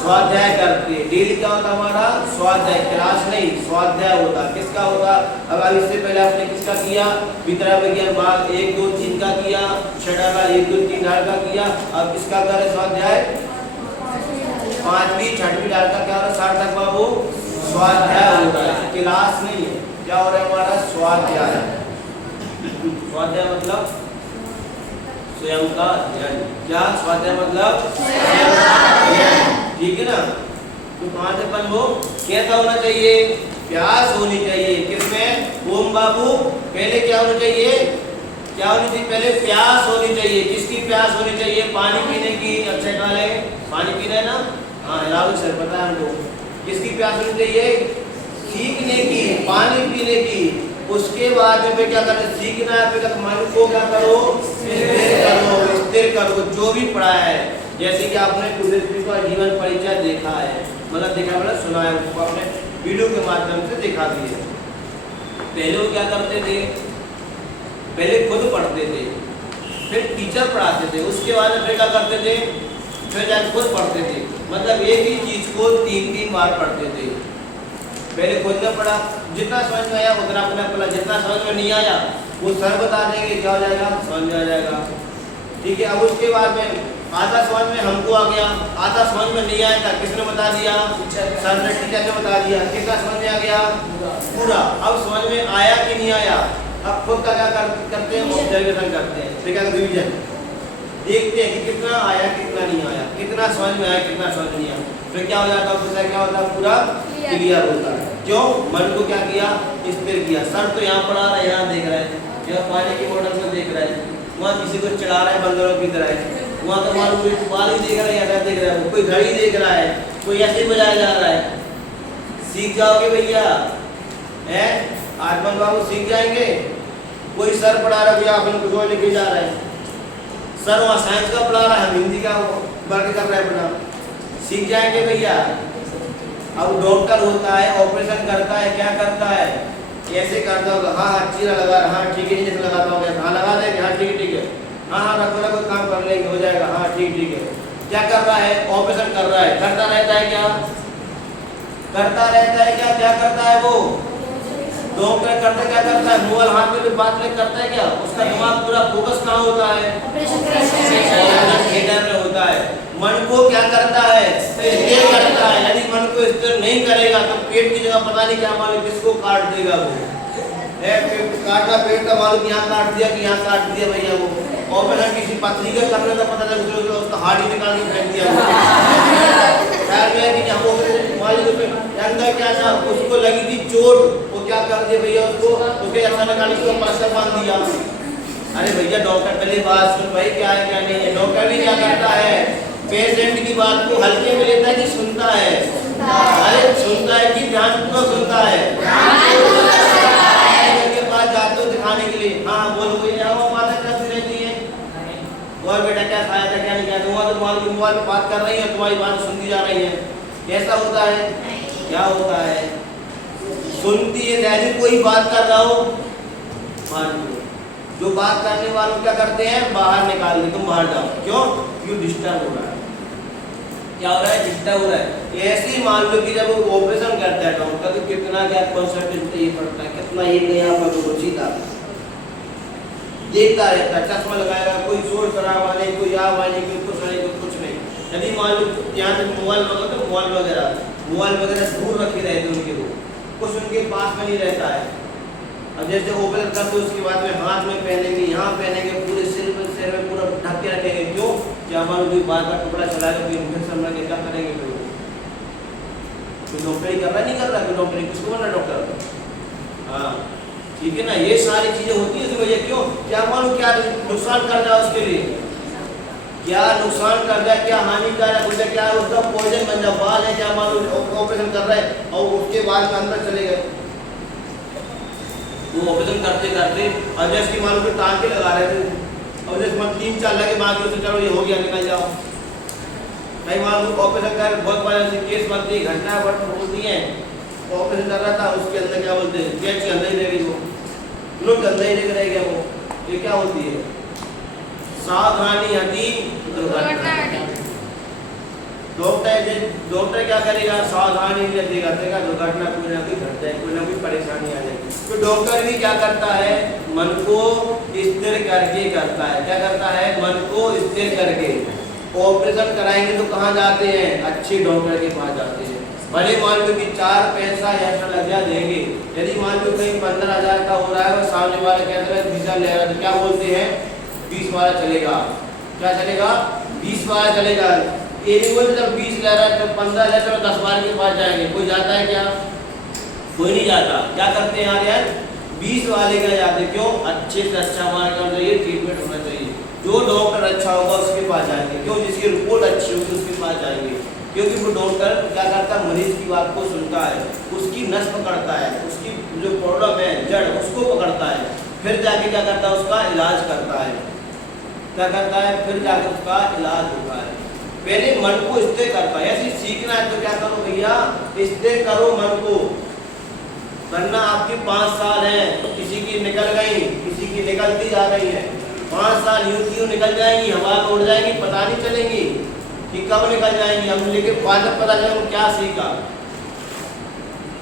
स्वाध्याय करते हैं। डेली क्या होता हमारा? स्वाध्याय, क्लास नहीं, स्वाध्याय होता। किसका होता? अब इससे पहले आपने किसका किया? विद्या विज्ञान भाग 1, 2, 3 का किया, 6 डाला 1, 2, 3 डाल का किया। अब किसका करे स्वाध्याय? 5वीं 6वीं डाल का क्या हो रहा है? सार्थक बाबू स्वाध्याय हो रहा है, क्लास नहीं है। क्या हो रहा है हमारा? स्वाध्याय। स्वाध्याय मतलब स्वयं का अध्ययन। क्या स्वाध्याय मतलब? स्वयं का अध्ययन। ठीक है ना? तो कहाँ से पन वो कैसा होना चाहिए? प्यास होनी चाहिए। किसमें? ओम बाबू पहले क्या होना चाहिए? क्या होनी चाहिए? पहले प्यास होनी चाहिए। किसकी प्यास होनी चाहिए? पानी पीने की। अच्छे काले पानी पीना है ना? हाँ राहुल सर पता है हमको। किसकी प्यास होनी चाहिए? सीखने की, पानी पीने की। उसके बाद में क्या करना? सीखना है। फिर मन को क्या करो? स्थिर करो। जो भी पढ़ा है, जैसे कि आपने टूरिस्ट का जीवन परिचय देखा है, मतलब देखा मतलब सुना है, उसको आपने वीडियो के माध्यम से दिखा दिए। पहले वो क्या करते थे? पहले खुद पढ़ते थे, फिर टीचर पढ़ाते थे, उसके बाद में फिर क्या करते थे? फिर जाकर खुद पढ़ते थे। मतलब एक ही चीज को 3-3 बार पढ़ते थे। पहले खुद ने पढ़ा, जितना समझ में आया उतना अपना पढ़ा, जितना समझ में नहीं आया वो सर बता देंगे, क्या हो जाएगा? समझ में आ जाएगा। ठीक है। अब उसके बाद में आधा समझ में हमको आ गया, आधा समझ में नहीं आया था, किसने बता दिया? सर ने, टीचर ने बता दिया। कितना समझ में आ गया? पूरा। अब समझ में आया कि नहीं आया? अब खुद का क्या करते हैं? ऑब्जर्वेशन करते हैं, फिर क्या रिवीजन देखते हैं कि कितना आया कितना नहीं आया, कितना समझ में आया कितना समझ नहीं आया, फिर क्या हो जाता है उसका क्या होता है पूरा क्लियर होता है। क्यों? मन को क्या किया, स्थिर किया। सर तो यहाँ पढ़ा रहा है, यहाँ देख रहा है, यहाँ पानी की बोतल में देख रहा है, वहाँ किसी को चढ़ा रहा है बंदरों की तरह है, वहाँ तो मालूम बाल ही देख रहा है, ऐसा देख रहा है, कोई घड़ी देख रहा है, कोई ऐसे ही बजाया जा रहा है। सीख जाओगे भैया, है आजमल बाबू सीख जाएंगे। कोई सर पढ़ा रहा है भैया अपन कुछ और लिखे जा रहा है, सर वहाँ साइंस का पढ़ा रहा है, हम हिंदी का वर्क कर रहे हैं अपना, सीख जाएंगे भैया। अब डॉक्टर होता है, ऑपरेशन करता है, क्या करता है, कैसे करता होगा, हाँ चीरा लगा रहा, हाँ ठीक है, जैसे लगाता होगा, हाँ लगा देंगे, हाँ ठीक है, हाँ हाँ रखो रखो काम कर लेंगे, हो जाएगा, हाँ ठीक है। क्या कर रहा है, ऑपरेशन कर रहा है, करता रहता है क्या, करता रहता है क्या, क्या करता है वो डॉक्टर करता क्या करता है, मोबाइल हाथ में भी बात नहीं करता है क्या, उसका दिमाग पूरा फोकस कहाँ होता है, थिएटर में होता है। मन को क्या करता है, स्थिर करता है। यदि मन को स्थिर नहीं करेगा तो पेट की जगह पता नहीं क्या मालूम किसको काट देगा वो, काटना पेट का मालूम यहाँ काट दिया कि यहाँ काट दिया भैया वो, ऑपरेशन किसी पथरी का करने का पता नहीं उसका हार्ट ही निकाल के फेंक दिया अंदर क्या था, उसको लगी थी चोट, वो क्या कर दिया भैया उसको, उसके ऐसा निकाल के प्लास्टर बांध दिया। अरे भैया डॉक्टर पहले बात सुन भाई, क्या है क्या नहीं है। डॉक्टर भी क्या करता है, पेशेंट की बात को हल्के में लेता है कि सुनता है, अरे सुनता है कि ध्यानपूर्वक सुनता है। के पास जाते हो दिखाने के लिए, हाँ बोलो भैया वो माता करती रहती है, और बेटा क्या खाया था क्या नहीं खाया, तुम्हारा तो मोबाइल मोबाइल पे बात कर रही है, तुम्हारी बात सुनती जा रही है। कैसा होता है, क्या होता है, सुनती है, यदि कोई बात कर रहा हो मान लो, जो बात करने वालों क्या करते हैं बाहर निकाल दे, तुम बाहर जाओ, क्यों, क्यों डिस्टर्ब हो रहा है, क्या हो रहा है, डिस्टर्ब हो रहा है। ऐसे ही मान लो कि जब वो ऑपरेशन करता है डॉक्टर तो कितना क्या कंसंट्रेशन चाहिए पड़ता है, कितना ये यहाँ पर तो सीधा देखता रहता है, चश्मा लगाएगा, कोई शोर शराबा नहीं, कोई आवाज नहीं, कोई कुछ नहीं, कोई कुछ नहीं। यदि मान लो यहाँ से मोबाइल वगैरह तो मोबाइल वगैरह दूर रखे रहते उनके, वो कुछ उनके पास में नहीं रहता है। अब जैसे ऑपरेशन करते उसके बाद में हाथ में पहनेंगे, यहाँ पहनेंगे, पूरे सिर में पूरा ढक के रखेंगे, क्यों, क्या मान लो बार बार टुकड़ा चलाएगा तो इन्फेक्शन लगे, क्या करेंगे फिर वो, कोई डॉक्टरी कर रहा है नहीं कर रहा, कोई डॉक्टरी किसको बनना डॉक्टर, हाँ ठीक है ना। ये सारी चीजें होती है इस वजह, क्यों, क्या मालूम क्या नुकसान कर जाए उसके लिए, क्या नुकसान कर जाए, क्या हानिकारक हो जाए, क्या उसका पॉइजन बन जाए, बाल है क्या मालूम ऑपरेशन कर रहा है और उसके बाद में अंदर चले गए, वो ऑपरेशन करते करते और जैसे मालूम के टाँके लगा रहे थे और जैसे मतलब 3-4 लगे बाकी उससे चलो ये हो गया निकल जाओ, कई मालूम ऑपरेशन कर बहुत बड़ा केस बनती है, घटना होती है, ऑपरेशन कर रहा था उसके अंदर क्या बोलते हैं गैस के अंदर ही रह गई, वो लोग अंदर ही लेकर रह गया वो, ये क्या होती है, सावधानी हटी दुर्घटना। डॉक्टर क्या करेगा, सावधानी नहीं रखेगा, देखा दुर्घटना कोई ना कोई घट जाए, कोई ना कोई परेशानी आ जाएगी। तो डॉक्टर भी क्या करता है, मन को स्थिर करके करता है, क्या करता है, मन को स्थिर करके। ऑपरेशन कराएंगे तो कहाँ जाते हैं, अच्छे डॉक्टर के पास जाते हैं, भले मान लो कि 4 पैसा ऐसा लग जा देंगे। यदि मान लो कहीं 15,000 का हो रहा है और सामने वाले कहते हैं 20,000 ले रहा है तो क्या बोलते हैं 20 वाला चलेगा, क्या चलेगा 20 वाला चलेगा। ये नहीं बोलते जब 20 ले रहा है तो 15 ले तो 10 वाले के पास जाएंगे, कोई जाता है क्या, कोई नहीं जाता। क्या करते हैं यार 20 वाले का जाते, क्यों, अच्छे से अच्छा हमारा क्या होना चाहिए, ट्रीटमेंट होना चाहिए, जो डॉक्टर अच्छा होगा उसके पास जाएंगे, क्यों, जिसकी रिपोर्ट अच्छी होगी उसके पास जाएंगे, क्योंकि वो डॉक्टर क्या करता है, मरीज की बात को सुनता है, उसकी नस पकड़ता है, उसकी जो प्रॉब्लम है जड़ उसको पकड़ता है, फिर जाके क्या करता है उसका इलाज करता है, क्या करता है, फिर जाके उसका इलाज होता है। पहले मन को स्थिर करता है, ऐसे सीखना है तो क्या करो भैया, स्थिर करो मन को, वरना आपकी 5 साल है, किसी की निकल गई, किसी की निकलती जा रही है, 5 साल यूं क्यों निकल जाएंगी, हवा में उड़ जाएंगी, पता नहीं चलेंगी कि कब निकल जाएंगी हम, लेकिन बाद में पता चलेगा क्या सीखा,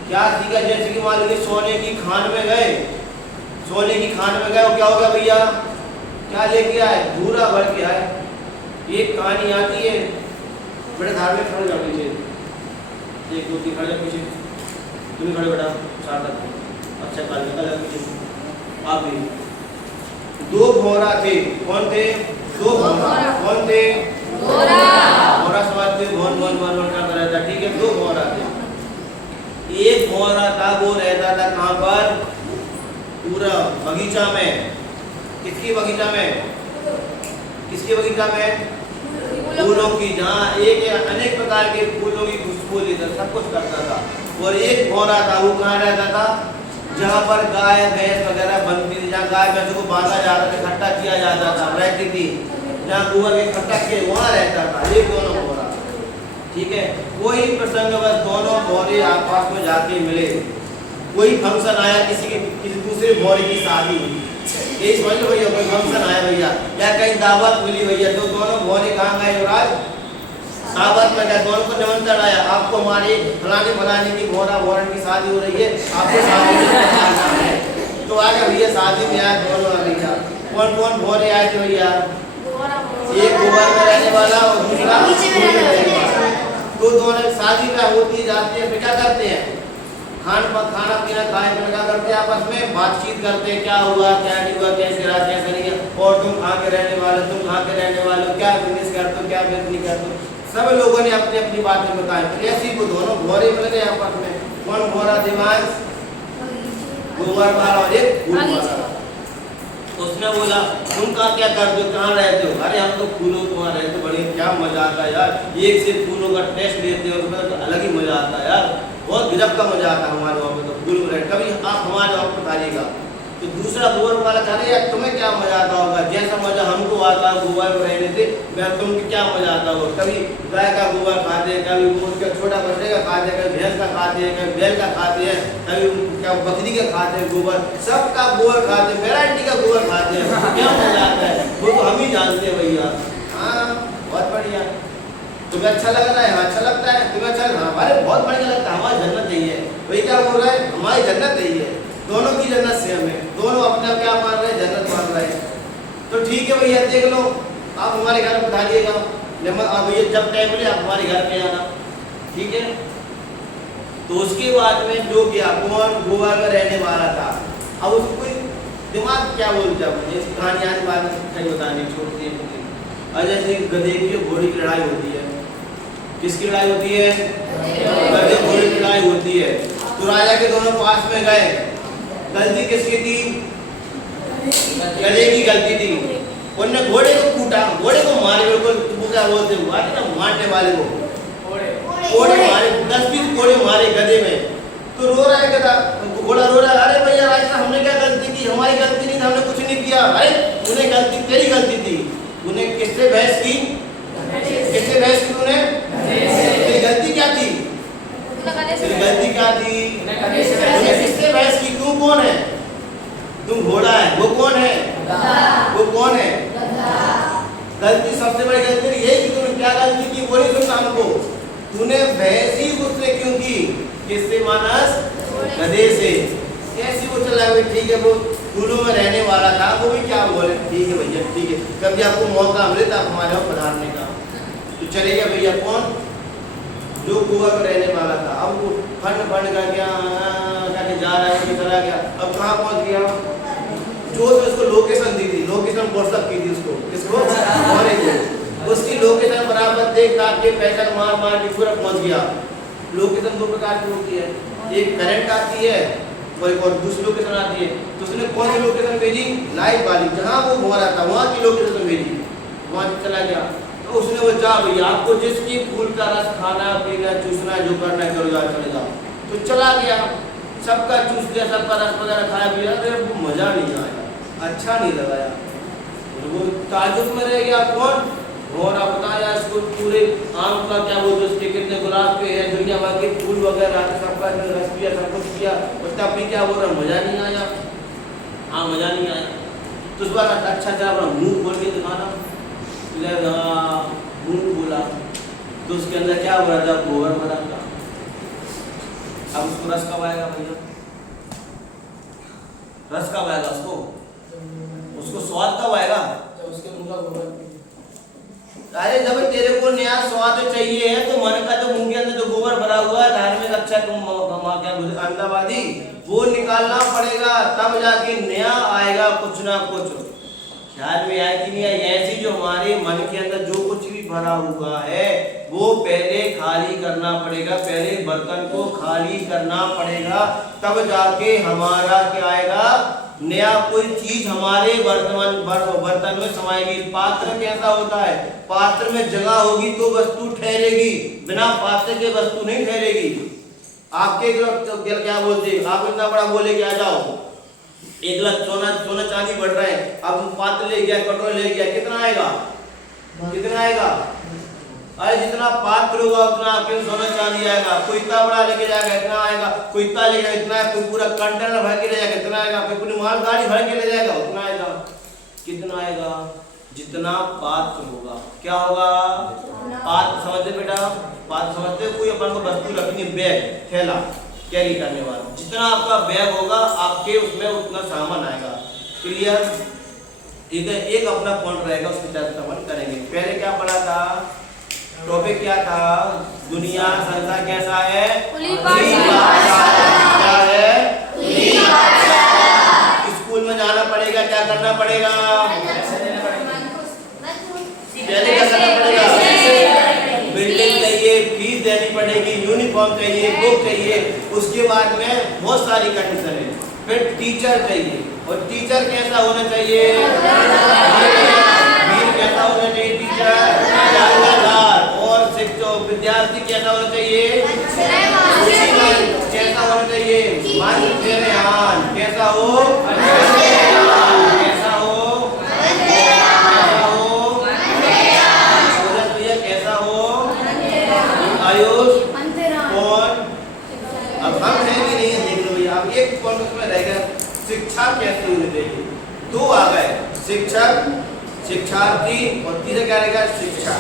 क्या सीखा। जैसे कि मान लीजिए सोने की खान में गए, सोने की खान में गए, क्या हो गया भैया, क्या लेके आए, धूरा भर के आए। एक कहानी आती है, बड़े धार्मिक खड़े जाओ पीछे, 1 2 3 खड़े जाओ पीछे, तुम खड़े बेटा 4 तक, अच्छा काल निकल जाओ पीछे, आप भी 2 भौरा थे। कौन थे? दो भौरा। कौन थे? भौरा समाज में भौन भौन भौन भौन करता रहता, ठीक है। दो भौरा थे। एक भौरा था वो रहता था कहाँ पर? पूरा बगीचा में। किसकी बगीचा में? किसके बगीचा में? फूलों की, जहाँ एक अनेक प्रकार के फूलों की खुशबू लेता, सब कुछ करता था। और एक भौरा था वो कहाँ रहता था? जहाँ पर गाय भैंस वगैरह बनती थी, जहाँ गाय भैंसों को बांधा जाता था, इकट्ठा किया जाता था, रहती थी, जहाँ गोबर इकट्ठा किए वहाँ रहता था। ये दोनों भौरा, ठीक है। कोई प्रसंग बस दोनों भौरे आपस में जाके मिले, कोई फंक्शन आया, किसी दूसरे भौरे की शादी हुई, यही समझ लो भैया, कोई फंक्शन आया भैया, या कहीं दावत मिली भैया, तो दोनों भौरे कहाँ गए युवराज? दावत में गए, दोनों को निमंत्रण आया, आपको हमारी फलाने की भौरा भौरन की शादी हो रही है, आपको शादी में आना है। तो आ गए भैया, शादी में आए दोनों आ भैया। कौन कौन भौरे आए थे भैया? एक गोबर में रहने वाला और दूसरा फूल में रहने वाला। तो दोनों शादी में होती जाती है, फिर क्या करते हैं? खाना पीना खाए क्या करते हैं? आपस में बातचीत करते हैं, क्या हुआ क्या नहीं हुआ, कैसे रहा कैसे नहीं हुआ, और तुम कहाँ के रहने वाले, तुम कहाँ के रहने वाले हो, क्या बिजनेस करते हो, क्या बिजनेस नहीं करते हो। सब लोगों ने अपनी अपनी बातें बताई। ऐसी वो दोनों भौरे मिल गए आपस में। कौन भौरा? दिमाग गोबर वाला और एक फूल वाला। उसने बोला तुम कहाँ क्या करते हो, कहाँ रहते हो? अरे हम तो फूलों को वहाँ रहते, बड़े क्या मजा आता है यार, एक से फूलों का टेस्ट लेते हो, उसमें तो अलग ही मजा आता है यार, बहुत गजब का मजा आता है हमारे वहाँ पे तो फूल में रहे। कभी आप हमारे वहाँ पर बताइएगा। तो दूसरा गोबर वाला कह रहे यार तुम्हें क्या मजा आता होगा, जैसा मजा हमको आता है गोबर में रहने से, मैं तुमको क्या मजा आता होगा। कभी गाय का गोबर खाते हैं, कभी उसका छोटा बच्चे का खाते हैं, कभी भैंस का खाते हैं, कभी बैल का खाते हैं, कभी क्या बकरी का खाते हैं गोबर, सबका गोबर खाते हैं, वैरायटी का गोबर खाते हैं। क्या मजा आता है वो तो हम ही जानते हैं भैया। हाँ बहुत बढ़िया। तुम्हें अच्छा लग रहा है? हाँ अच्छा लगता है। तुम्हें अच्छा लगा? हमारे बहुत बढ़िया लगता है, हमारी जन्नत यही है। वही क्या बोल रहा है? हमारी जन्नत यही है, दोनों की जन्नत सेम है, दोनों अपने आप क्या मान रहे हैं? जन्नत मान रहे हैं। तो ठीक है भैया, देख लो आप हमारे घर में बताइएगा भैया, जब टाइम मिले आप हमारे घर पे आना, ठीक है। तो उसके बाद में जो किया, कौन गोवा में रहने वाला था, अब उसको कोई दिमाग क्या बोलता है, इस कहानी आज बाद में कहीं बताने छोड़ती है। जैसे गधे की घोड़ी की लड़ाई होती है, किसकी लड़ाई होती है? गधे घोड़े की लड़ाई होती है। तो राजा के दोनों पास में गए, गलती किसकी थी? गधे की गलती थी। उन्होंने घोड़े को कूटा, घोड़े को मारे, बिल्कुल क्या बोलते हैं ना, मारने वाले को घोड़े मारे, 10-20 घोड़े मारे गधे में। तो रो रहा है गधा, घोड़ा रो रहा है, अरे भैया राजा हमने क्या गलती की? हमारी गलती नहीं, हमने कुछ नहीं किया। अरे उन्हें गलती, तेरी गलती थी। उन्हें किससे बहस की? किससे बहस की तूने? तेरी गलती क्या थी? तेरी गलती क्या थी? तूने किससे बहस की? तू कौन है? तुम घोड़ा है, वो कौन है? वो कौन है? गलती सबसे बड़ी गलती यही कि तूने क्या गलती की वो नहीं सुनता हमको। तूने बहस ही उससे क्यों की? किससे मानस? गधे से। कैसी वो चला गई? ठीक है, वो फूलों में रहने वाला था, वो भी क्या बोले, ठीक है भैया ठीक है, कभी आपको मौका मिले तो आप हमारे यहाँ पधारने का। तो चले गया भैया कौन? जो गोवा में रहने वाला था। अब वो फंड का क्या जा रहा है, चला गया। अब कहाँ पहुँच गया? जो उसको लोकेशन दी थी, लोकेशन व्हाट्सअप की थी उसको, किसको? उसकी लोकेशन बराबर देख दाख के पैसा मार मार के पूरा पहुँच गया। लोकेशन दो प्रकार की होती है, एक करंट आती है और एक और दूसरी लोकेशन आती है। तो उसने कौन सी लोकेशन भेजी? लाइव वाली, जहाँ वो घूम रहा था वहाँ की लोकेशन भेजी, वहाँ चला गया। तो उसने वो जा भैया आपको जिसकी फूल का रस खाना पीना चूसना जो करना है करो, जा चले जाओ। तो चला गया, सबका चूस लिया, सबका रस वगैरह खाया पिया, अरे मजा नहीं आया, अच्छा नहीं लगा यार। वो ताजुब में रह गया कौन? और आप बताया इसको पूरे आम का क्या बोलते उसके कितने गुलाब के हैं, दुनिया भर के फूल वगैरह सबका रस पिया, सब कुछ किया, उसका भी क्या बोल रहा मजा नहीं आया। हाँ मजा नहीं आया। तो उस बार अच्छा था अपना मुँह खोल के दिखाना, मुँह खोला तो उसके अंदर क्या हो रहा था? गोबर भरा था। अब उसको रस कब आएगा भैया? रस कब आएगा उसको स्वाद कब आएगा? उसके मुंह का गोबर। अरे जब तेरे को नया स्वाद चाहिए है तो मन का जो मुंह के अंदर जो गोबर भरा हुआ है धार्मिक अच्छा अंधावादी वो निकालना पड़ेगा, तब जाके नया आएगा कुछ ना कुछ। ख्याल में आए कि नहीं आए? ऐसी जो हमारे मन के अंदर जो कुछ भी भरा हुआ है वो पहले खाली करना पड़ेगा, पहले बर्तन को खाली करना पड़ेगा, तब जाके हमारा क्या आएगा, नया कोई चीज हमारे बर्तन में समाएगी। पात्र कैसा होता है? पात्र में जगह होगी तो वस्तु ठहरेगी, बिना पात्र के वस्तु नहीं ठहरेगी। आपके क्या बोलते हैं, आप इतना बड़ा बोले कि आ जाओ 1 लाख सोना चांदी बढ़ रहा है, अब पात्र ले गया, कटोरा ले गया, कितना आएगा? कितना आएगा? अरे जितना पात्र होगा उतना आपके सोना चांदी आएगा। कोई इतना बड़ा लेके जाएगा इतना आएगा, कोई इतना लेगा इतना, कोई पूरा कंटेनर भर के ले जाएगा इतना आएगा, कोई पूरी मालगाड़ी भर के ले जाएगा उतना आएगा। कितना आएगा? जितना पात्र होगा। क्या होगा? पात्र समझते बेटा? पात्र समझते? कोई अपन को वस्तु रखनी, बैग, थैला कैरी करने वाला, जितना आपका बैग होगा आपके उसमें उतना सामान आएगा। क्लियर? ठीक है, एक अपना पॉइंट रहेगा, उसके तहत अपन करेंगे। पहले क्या पढ़ा था? टॉपिक क्या था? दुनिया संसार कैसा है? क्या है? स्कूल में जाना पड़ेगा, क्या करना पड़ेगा? पहले क्या करना पड़ेगा? बिल्डिंग चाहिए, फीस देनी पड़ेगी, यूनिफॉर्म चाहिए, बुक चाहिए, उसके बाद में बहुत सारी कंडीशन है। फिर टीचर चाहिए, और टीचर कैसा होना चाहिए? वीर कैसा होना चाहिए? टीचर और शिक्षक विद्यार्थी कैसा होना चाहिए? कैसा होना चाहिए? मंथेरान कैसा हो? कैसा हो? कैसा हो? आयुष कौन? अब हम है कि नहीं देख लो भैया। अब एक पॉइंट उसमें रहेगा, शिक्षा कैसे होनी चाहिए। 2 आ गए, शिक्षक, शिक्षार्थी, और तीसरा क्या रहेगा? शिक्षा।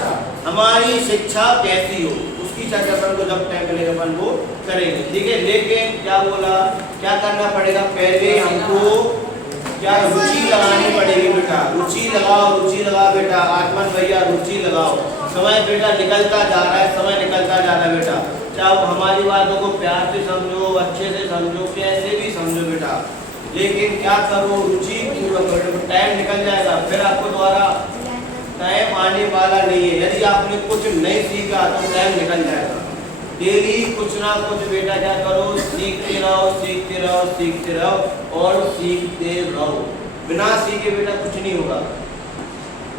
हमारी शिक्षा कैसी हो उसकी चर्चा अपन को जब टाइम मिलेगा अपन वो करेंगे, ठीक है। लेकिन क्या बोला, क्या करना पड़ेगा? पहले हमको क्या रुचि लगानी पड़ेगी बेटा। रुचि लगाओ, रुचि लगाओ बेटा। आत्मन भैया रुचि लगाओ। समय बेटा निकलता जा रहा है, समय निकलता जा रहा है बेटा। चाहे हमारी बातों को प्यार से समझो, अच्छे से समझो, कैसे भी समझो बेटा, लेकिन क्या करो, रुचि पूर्वक करो। टाइम निकल जाएगा, फिर आपको दोबारा टाइम आने वाला नहीं है। यदि आपने कुछ नहीं सीखा तो टाइम निकल जाएगा। डेली कुछ ना कुछ बेटा क्या करो, सीखते रहो, सीखते रहो, सीखते रहो और सीखते रहो। बिना सीखे बेटा कुछ नहीं होगा।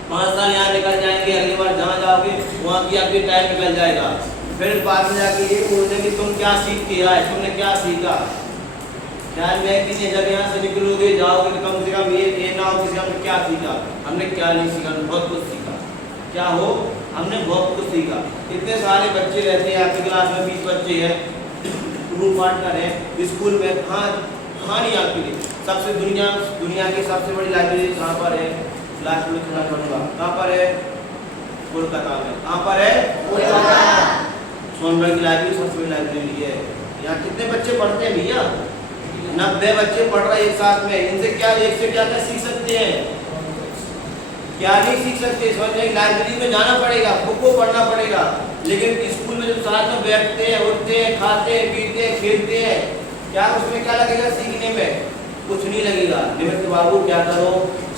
5 साल यहाँ निकल जाएंगे, अगली बार जहाँ जाओगे वहाँ की आपकी टाइम निकल जाएगा। फिर बाद में जाके ये बोलते कि तुम क्या सीख के आए, तुमने क्या सीखा। ख्याल में कि जब यहाँ से निकलोगे जाओगे तो कम से कम ये ना हो कि हमने क्या सीखा, हमने क्या नहीं सीखा। बहुत कुछ सीखा। क्या हो? हमने बहुत कुछ सीखा। इतने सारे बच्चे रहते हैं आपकी क्लास में, 20 बच्चे हैं, रूम पार्टनर है स्कूल में। कहाँ नहीं आपके लिए सबसे दुनिया की सबसे बड़ी लाइब्रेरी कहाँ पर है? लास्ट में सुना पड़ूंगा, कहाँ पर है? कोलकाता में। कहाँ पर है? सोनभद्र की लाइब्रेरी सबसे बड़ी लाइब्रेरी है। यहाँ कितने बच्चे पढ़ते हैं भैया? 90 बच्चे पढ़ रहे हैं एक साथ में। इनसे क्या, एक से क्या सीख सकते हैं? क्या नहीं सीख सकते। समझ, लाइब्रेरी में जाना पड़ेगा, बुक को पढ़ना पड़ेगा। लेकिन स्कूल में जो साथ में बैठते हैं, उठते हैं, खाते हैं, पीते हैं, खेलते हैं, क्या उसमें क्या लगेगा सीखने में? कुछ नहीं लगेगा। निमित्त बाबू क्या करो,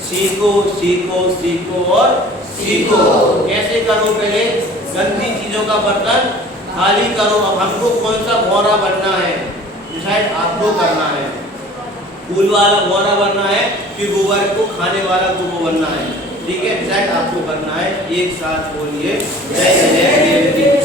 सीखो, सीखो, सीखो और सीखो। कैसे करो? पहले गंदी चीजों का बर्तन खाली करो। अब हमको कौन सा भौरा बनना है डिसाइड आपको करना है। फूल वाला भौरा बनना है कि गोबर को खाने वाला गोबर बनना है, ठीक है। डिसाइड आपको करना है। एक साथ बोलिए जय जय देव।